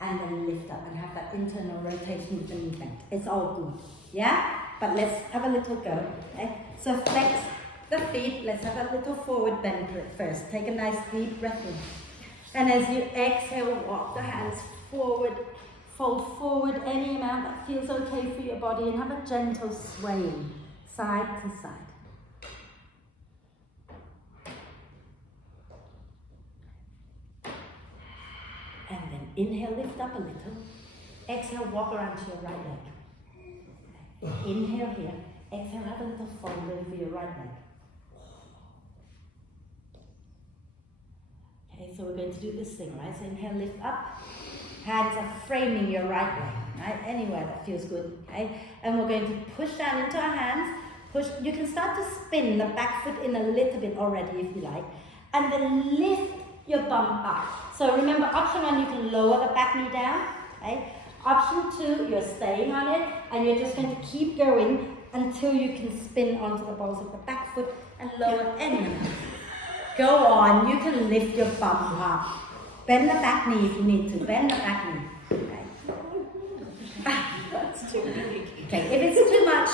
and then lift up and have that internal rotation with the knee bent. It's all good, yeah? But let's have a little go, okay? So flex the feet. Let's have a little forward bend first. Take a nice deep breath in. And as you exhale, walk the hands forward, fold forward any amount that feels okay for your body and have a gentle swaying side to side. And then inhale, lift up a little. Exhale, walk around to your right leg. Inhale here. Exhale, have a little fold over your right leg. Okay, so we're going to do this thing, right? So inhale, lift up. Hands are framing your right leg, right? Anywhere that feels good, okay? And we're going to push down into our hands. Push. You can start to spin the back foot in a little bit already if you like. And then lift your bum up. So remember, option 1, you can lower the back knee down, okay? Option 2, you're staying on it and you're just going to keep going until you can spin onto the balls of the back foot and lower any amount. Go on, you can lift your bum up. Bend the back knee if you need to. Bend the back knee. Okay. That's too big. Okay, if it's too much,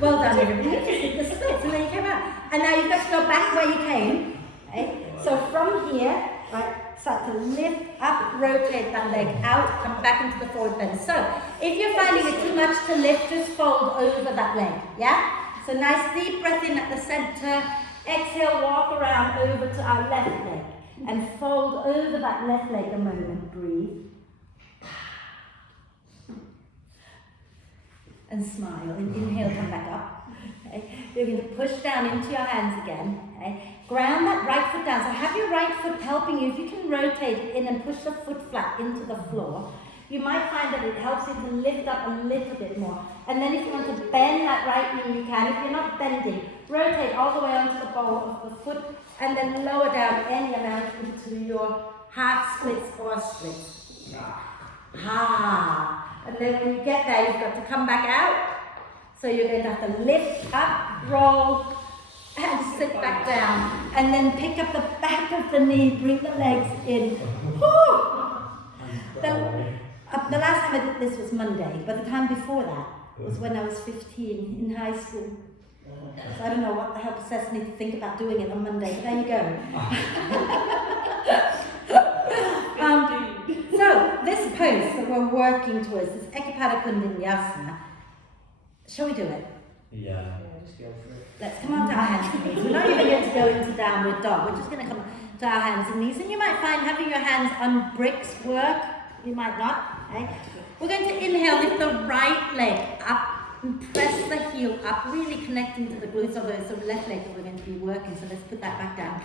well done everybody. You just did the splits and then you came out. And now you've got to go back where you came. Okay? So from here, right, start to lift up, rotate that leg out, come back into the forward bend. So if you're finding it too much to lift, just fold over that leg. Yeah? So nice deep breath in at the center. Exhale, walk around over to our left leg and fold over that left leg a moment. Breathe. And smile. And inhale, come back up. Okay. You're going to push down into your hands again. Okay? Ground that right foot down. So have your right foot helping you. If you can rotate it in and push the foot flat into the floor, you might find that it helps you to lift up a little bit more. And then if you want to bend that right knee, you can. If you're not bending, rotate all the way onto the ball of the foot and then lower down any amount into your half splits or splits. And then when you get there, you've got to come back out. So you're going to have to lift up, roll, and sit back down. And then pick up the back of the knee, bring the legs in. Woo! The last time I did this was Monday, but the time before that was when I was 15 in high school. So I don't know what the hell possessed me to think about doing it on Monday, but there you go. So this pose that we're working towards, this Eka Pada Koundinyasana, shall we do it? Yeah, just go for it. Let's come on to our hands and knees. We're not even going to go into downward dog. We're just going to come to our hands and knees. And you might find having your hands on bricks work. You might not. Okay? We're going to inhale, lift the right leg up and press the heel up, really connecting to the glutes, although it's the left leg that we're going to be working. So let's put that back down.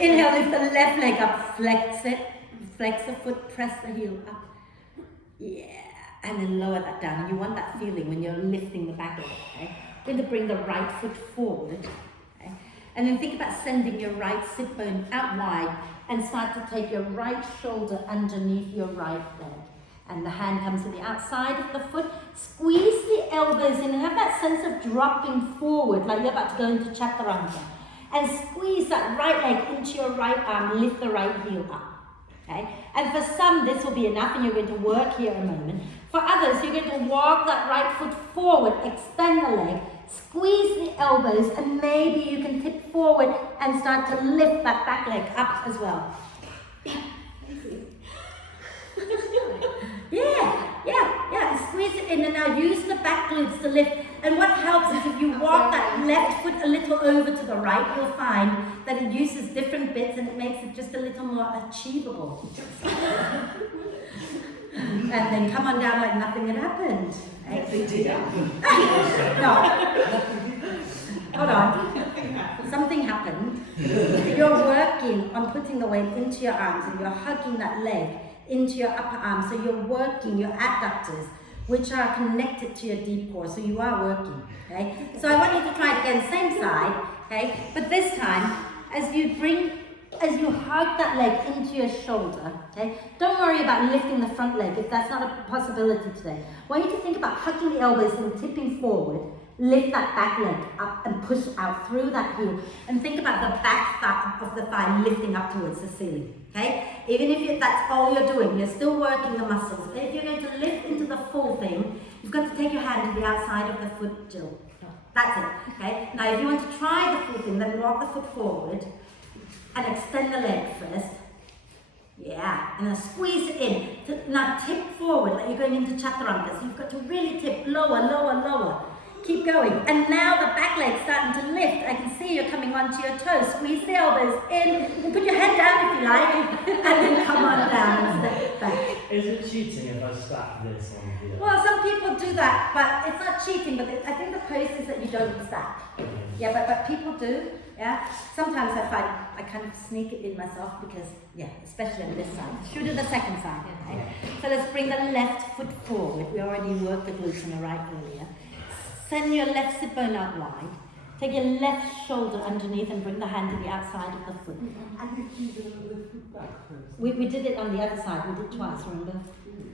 Inhale, lift the left leg up, flex it, flex the foot, press the heel up. Yeah. And then lower that down. And you want that feeling when you're lifting the back leg. Okay? Going to bring the right foot forward. Okay? And then think about sending your right sit bone out wide and start to take your right shoulder underneath your right leg. And the hand comes to the outside of the foot. Squeeze the elbows in and have that sense of dropping forward like you're about to go into chaturanga. And squeeze that right leg into your right arm, lift the right heel up. Okay? And for some, this will be enough and you're going to work here a moment. For others, you're going to walk that right foot forward, extend the leg, squeeze the elbows, and maybe you can tip forward and start to lift that back leg up as well. Yeah. Squeeze it in and now use the back glutes to lift. And what helps is if you walk that left foot a little over to the right, you'll find that it uses different bits and it makes it just a little more achievable. And then come on down like nothing had happened. No. Hold on. Something happened. You're working on putting the weight into your arms and you're hugging that leg into your upper arm. So you're working your adductors, which are connected to your deep core. So you are working. Okay? So I want you to try it again, same side. Okay? But this time, as you hug that leg into your shoulder, okay? Don't worry about lifting the front leg if that's not a possibility today. I want you to think about hugging the elbows and tipping forward. Lift that back leg up and push out through that heel. And think about the back of the thigh lifting up towards the ceiling, okay? Even if that's all you're doing, you're still working the muscles. If you're going to lift into the full thing, you've got to take your hand to the outside of the foot, Jill. That's it, okay? Now if you want to try the full thing, then walk the foot forward and extend the leg first. Yeah, and then squeeze it in. Now tip forward like you're going into chaturanga. So you've got to really tip lower, lower, lower. Keep going. And now the back leg's starting to lift. I can see you're coming onto your toes. Squeeze the elbows in. You can put your head down if you like. And then come on down and step back. Is it cheating if I stack this on here? Well, some people do that, but it's not cheating. But I think the pose is that you don't stack. Yeah, but people do. Yeah. Sometimes I find I kind of sneak it in myself because, yeah, especially on this side. Should we do the second side? Okay. So let's bring the left foot forward. We already worked the glutes on the right earlier. Send your left sit bone out wide. Take your left shoulder underneath and bring the hand to the outside of the foot. We did it on the other side. We did twice, remember?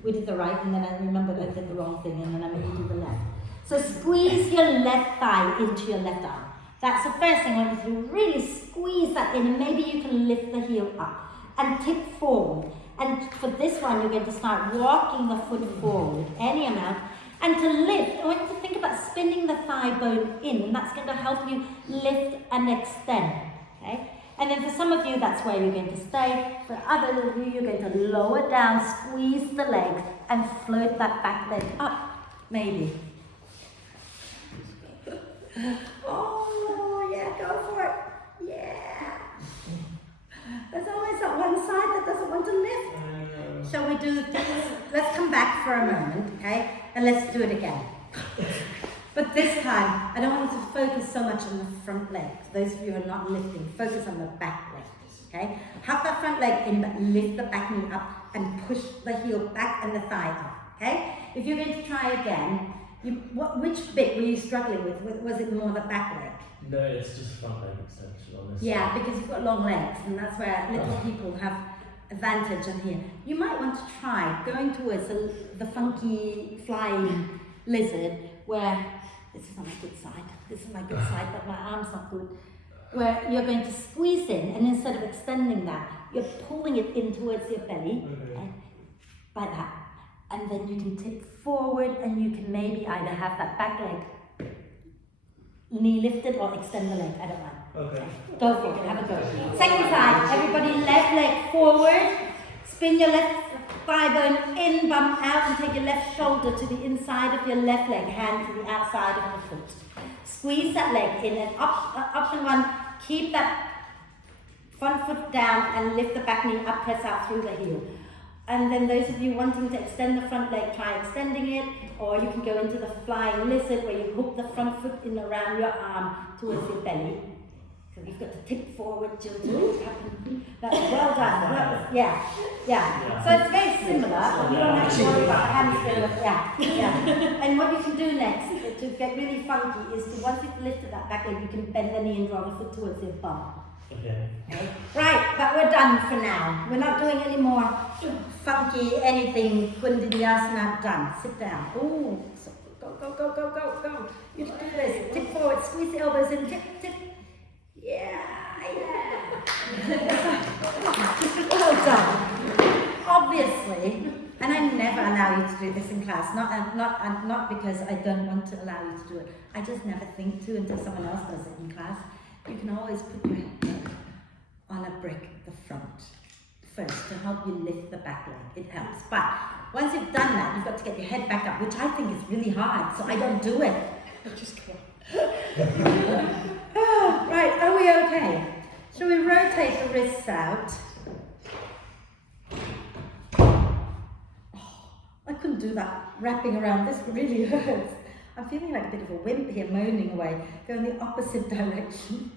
We did the right and then I remembered I did the wrong thing and then I made you do the left. So squeeze your left thigh into your left arm. That's the first thing I want you to do. Really squeeze that in and maybe you can lift the heel up and tip forward. And for this one, you're going to start walking the foot forward, any amount. And to lift, I want you to think about spinning the thigh bone in, and that's going to help you lift and extend, okay? And then for some of you, that's where you're going to stay. For others of you, you're going to lower down, squeeze the legs, and float that back leg up, maybe. Oh, yeah, go for it. Yeah. There's always that one side that doesn't want to lift. Shall we do this? Let's come back for a moment, okay? And let's do it again. But this time, I don't want you to focus so much on the front leg. For those of you who are not lifting, focus on the back leg, okay? Have that front leg in, but lift the back knee up and push the heel back and the thigh up, okay? If you're going to try again, which bit were you struggling with? Was it more the back leg? No, it's just front leg extension on this. Yeah, because you've got long legs, and that's where little people have advantage on here. You might want to try going towards the funky flying lizard, where this is on my good side. This is my good side, but my arm's not good. Where you're going to squeeze in, and instead of extending that, you're pulling it in towards your belly, like that. And then you can tip forward, and you can maybe either have that back leg knee lifted or extend the leg. I don't mind. Okay. Go for it. Have a go. Second side. Everybody, left leg forward. Spin your left thigh bone in, bump out, and take your left shoulder to the inside of your left leg, hand to the outside of the foot. Squeeze that leg in, and option one, keep that front foot down and lift the back knee up, press out through the heel. And then those of you wanting to extend the front leg, try extending it, or you can go into the flying lizard where you hook the front foot in around your arm towards your belly. So you've got to tip forward to happen. That's well done. Yeah. So it's very similar. You don't have to worry about the hamstring. Yeah. And what you can do next to get really funky is to, once you've lifted that back leg, you can bend the knee and draw the foot towards your bum. Okay. Right, but we're done for now. We're not doing any more funky anything. Koundinyasana done. Sit down. Ooh, so go. You can do this. Tip forward, squeeze the elbows in, tip. Yeah. Well done. Obviously, and I never allow you to do this in class. Not because I don't want to allow you to do it. I just never think to until someone else does it in class. You can always put your head on a brick at the front first to help you lift the back leg. It helps. But once you've done that, you've got to get your head back up, which I think is really hard, so I don't do it. I just can't. Right, are we okay? Shall we rotate the wrists out? Oh, I couldn't do that. Wrapping around, this really hurts. I'm feeling like a bit of a wimp here, moaning away, going the opposite direction.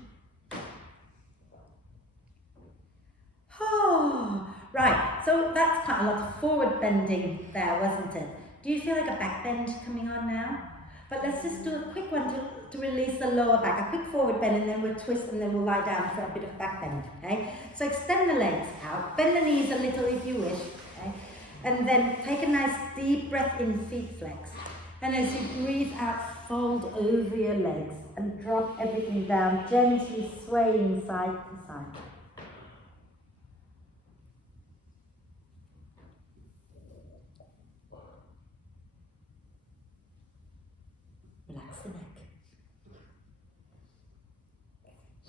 Oh, right, so that's quite a lot of forward bending there, wasn't it? Do you feel like a back bend coming on now? But let's just do a quick one to release the lower back, a quick forward bend, and then we'll twist and then we'll lie down for a bit of back bend, okay? So extend the legs out, bend the knees a little if you wish, okay? And then take a nice deep breath in, feet flex. And as you breathe out, fold over your legs and drop everything down, gently swaying side to side. Relax the neck.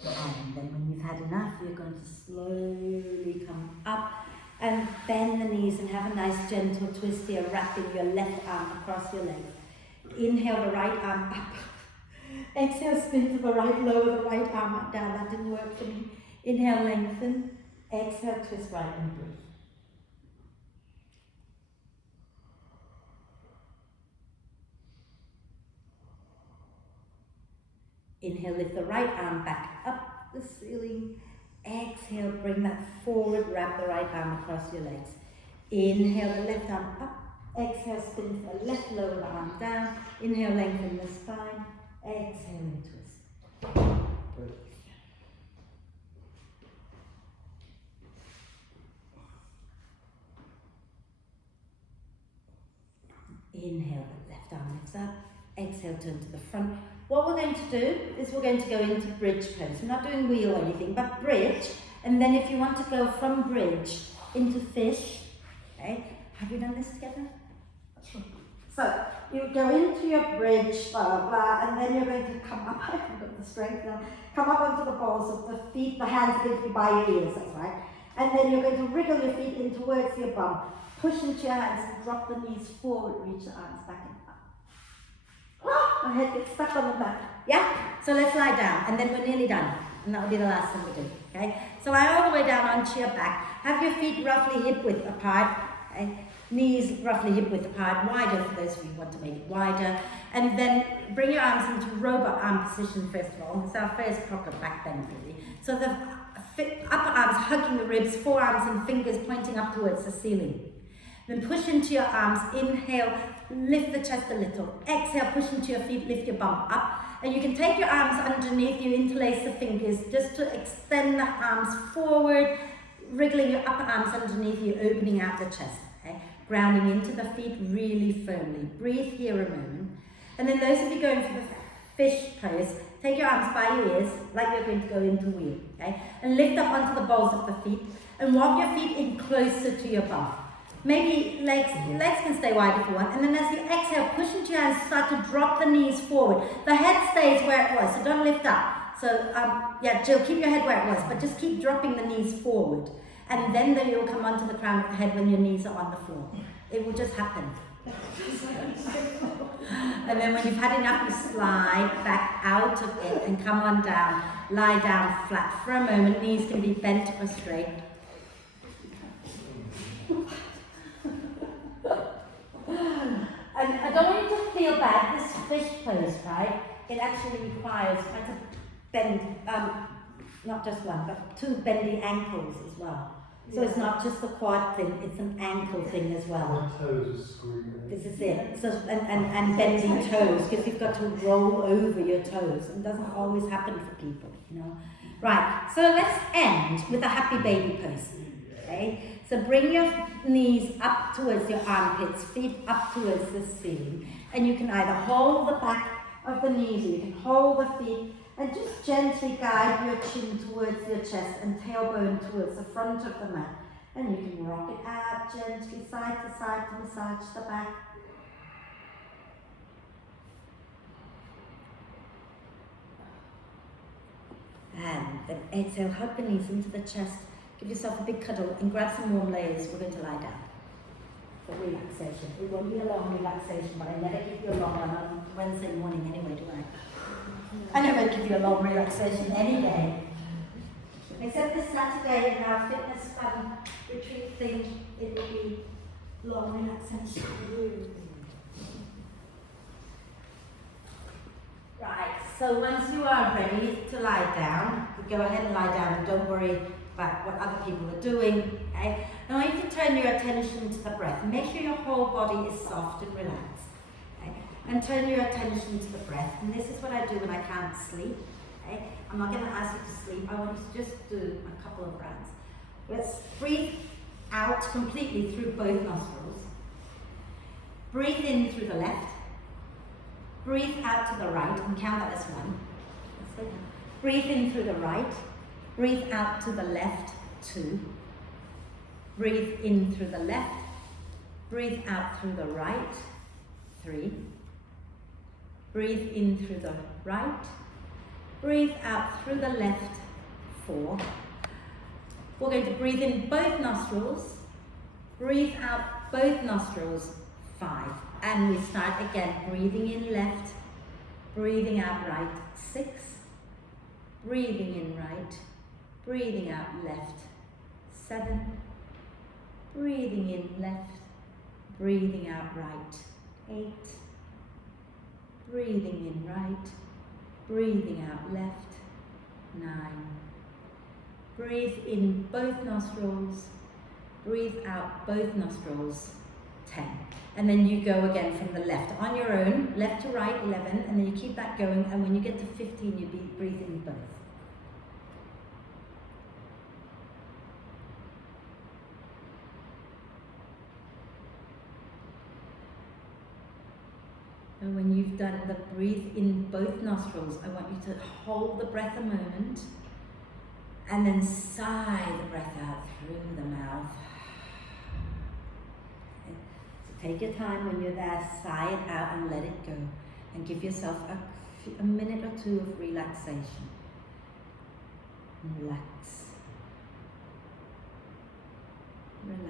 And then when you've had enough, you're going to slowly come up and bend the knees and have a nice gentle twist here, wrapping your left arm across your legs. Inhale the right arm up. Exhale, spin to the right, lower the right arm down. That didn't work for me. Inhale, lengthen. Exhale, twist right and breathe. Inhale, lift the right arm back up the ceiling. Exhale, bring that forward, wrap the right arm across your legs. Inhale, the left arm up. Exhale, spin to the left, lower the arm down. Inhale, lengthen the spine. Exhale and twist. Inhale, the left arm lifts up. Exhale, turn to the front. What we're going to do is we're going to go into bridge pose. We're not doing wheel or anything, but bridge. And then if you want to go from bridge into fish, okay? Have we done this together? So you go into your bridge, blah, blah, blah, and then you're going to come up, I haven't got the strength now, come up onto the balls of the feet, the hands are going to be by your ears, that's right. And then you're going to wriggle your feet in towards your bum, push into your hands and drop the knees forward, reach the arms back and up. My head gets stuck on the back. Yeah? So let's lie down, and then we're nearly done. And that will be the last thing we do, okay? So lie all the way down onto your back. Have your feet roughly hip width apart, Okay? Knees roughly hip width apart, wider for those of you who want to make it wider. And then bring your arms into robot arm position first of all. It's our first proper back bend really. So the upper arms hugging the ribs, forearms and fingers pointing up towards the ceiling. Then push into your arms, inhale, lift the chest a little. Exhale, push into your feet, lift your bum up. And you can take your arms underneath you, interlace the fingers just to extend the arms forward, wriggling your upper arms underneath you, opening out the chest. Okay? Grounding into the feet really firmly. Breathe here a moment. And then those of you going for the fish pose, take your arms by your ears, like you're going to go into wheel. Okay? And lift up onto the balls of the feet, and walk your feet in closer to your bum. Maybe legs can stay wide if you want. And then as you exhale, push into your hands, start to drop the knees forward. The head stays where it was, so don't lift up. So yeah, Jill, keep your head where it was, but just keep dropping the knees forward. And then you'll come onto the crown of the head when your knees are on the floor. It will just happen. And then when you've had enough, you slide back out of it and come on down. Lie down flat for a moment. Knees can be bent or straight. And I don't want you to feel bad, this fish pose, right? It actually requires quite a bend, not just one, but two bendy ankles as well. So it's not just the quad thing, it's an ankle thing as well. My toes are screaming. This is it. So, and bendy toes, because you've got to roll over your toes. And it doesn't always happen for people, you know. Right, so let's end with a happy baby pose. Okay? So bring your knees up towards your armpits, feet up towards the ceiling. And you can either hold the back of the knees or you can hold the feet and just gently guide your chin towards your chest and tailbone towards the front of the mat. And you can rock it out gently side to side to massage the back. And then exhale, hug the knees into the chest. Give yourself a big cuddle and grab some warm layers. We're going to lie down for relaxation. It won't be a long relaxation, but I never give you a long one on Wednesday morning anyway, do I? I never give you a long relaxation any day. Except this Saturday in our fitness fun retreat thing, it will be long relaxation. Right, so once you are ready to lie down, go ahead and lie down and don't worry about what other people are doing. Okay? Now I want you to turn your attention to the breath. Make sure your whole body is soft and relaxed. Okay? And turn your attention to the breath. And this is what I do when I can't sleep. Okay? I'm not going to ask you to sleep. I want you to just do a couple of rounds. Let's breathe out completely through both nostrils. Breathe in through the left. Breathe out to the right and count that as one. Breathe in through the right. Breathe out to the left, 2. Breathe in through the left. Breathe out through the right, 3. Breathe in through the right. Breathe out through the left, 4. We're going to breathe in both nostrils. Breathe out both nostrils, 5. And we start again, breathing in left, breathing out right, 6. Breathing in right, breathing out left, 7. Breathing in left, breathing out right, 8. Breathing in right, breathing out left, 9. Breathe in both nostrils, breathe out both nostrils, 10. And then you go again from the left on your own, left to right, 11, and then you keep that going, and when you get to 15, you breathe in both. And when you've done the breathe in both nostrils, I want you to hold the breath a moment and then sigh the breath out through the mouth. So take your time when you're there, sigh it out and let it go. And give yourself a minute or two of relaxation. And relax. Relax.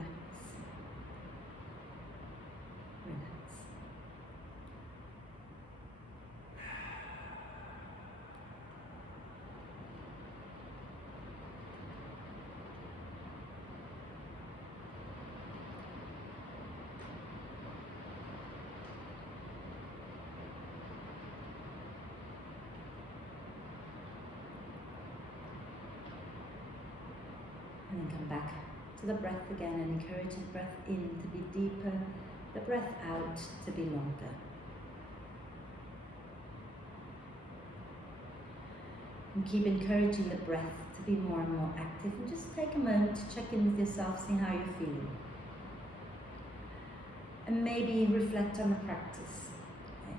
Relax. then come back to the breath again and encourage the breath in to be deeper, the breath out to be longer. And keep encouraging the breath to be more and more active, and just take a moment to check in with yourself, see how you're feeling. And maybe reflect on the practice. Okay.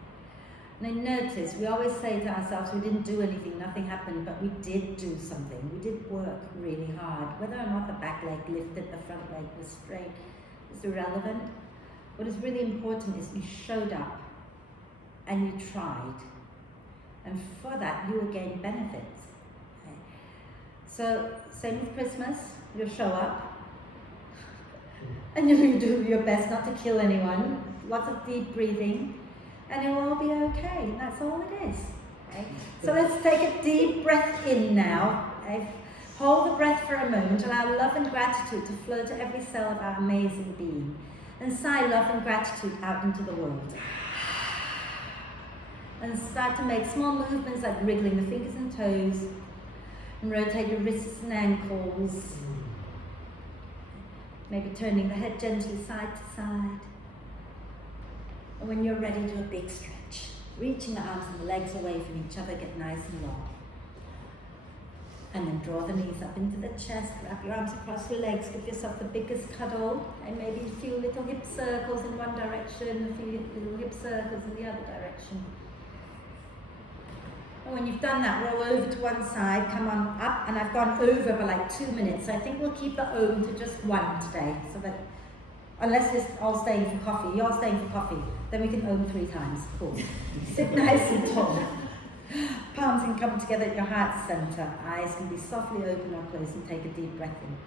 And I notice we always say to ourselves we didn't do anything, nothing happened, but we did do something. We did work really hard. Whether or not the back leg lifted, the front leg was straight, is irrelevant. What is really important is you showed up and you tried. And for that, you will gain benefits. Okay. So, same with Christmas, you'll show up and you'll do your best not to kill anyone, lots of deep breathing, and it will all be okay. And that's all it is. Okay. So let's take a deep breath in now. Okay. Hold the breath for a moment, allow love and gratitude to flow to every cell of our amazing being. And sigh love and gratitude out into the world. And start to make small movements like wriggling the fingers and toes, and rotate your wrists and ankles. Maybe turning the head gently side to side. And when you're ready, do a big stretch. Reaching the arms and the legs away from each other, get nice and long. And then draw the knees up into the chest, wrap your arms across your legs, give yourself the biggest cuddle, and maybe a few little hip circles in one direction, a few little hip circles in the other direction. And when you've done that, roll over to one side, come on up, and I've gone over by like 2 minutes, so I think we'll keep the Om to just 1 today, so that, unless you're all staying for coffee, you're all staying for coffee, then we can Om 3 times, cool. Sit nice and tall. Palms can come together at your heart center, eyes can be softly open or closed, and take a deep breath in.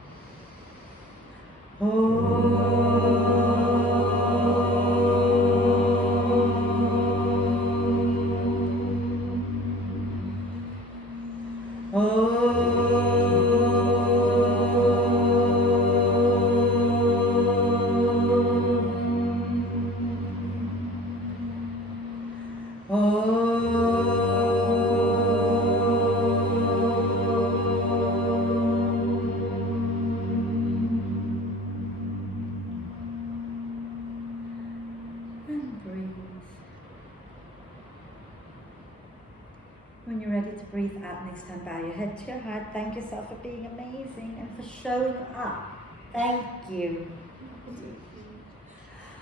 When you're ready to breathe out next time, bow your head to your heart. Thank yourself for being amazing and for showing up. Thank you.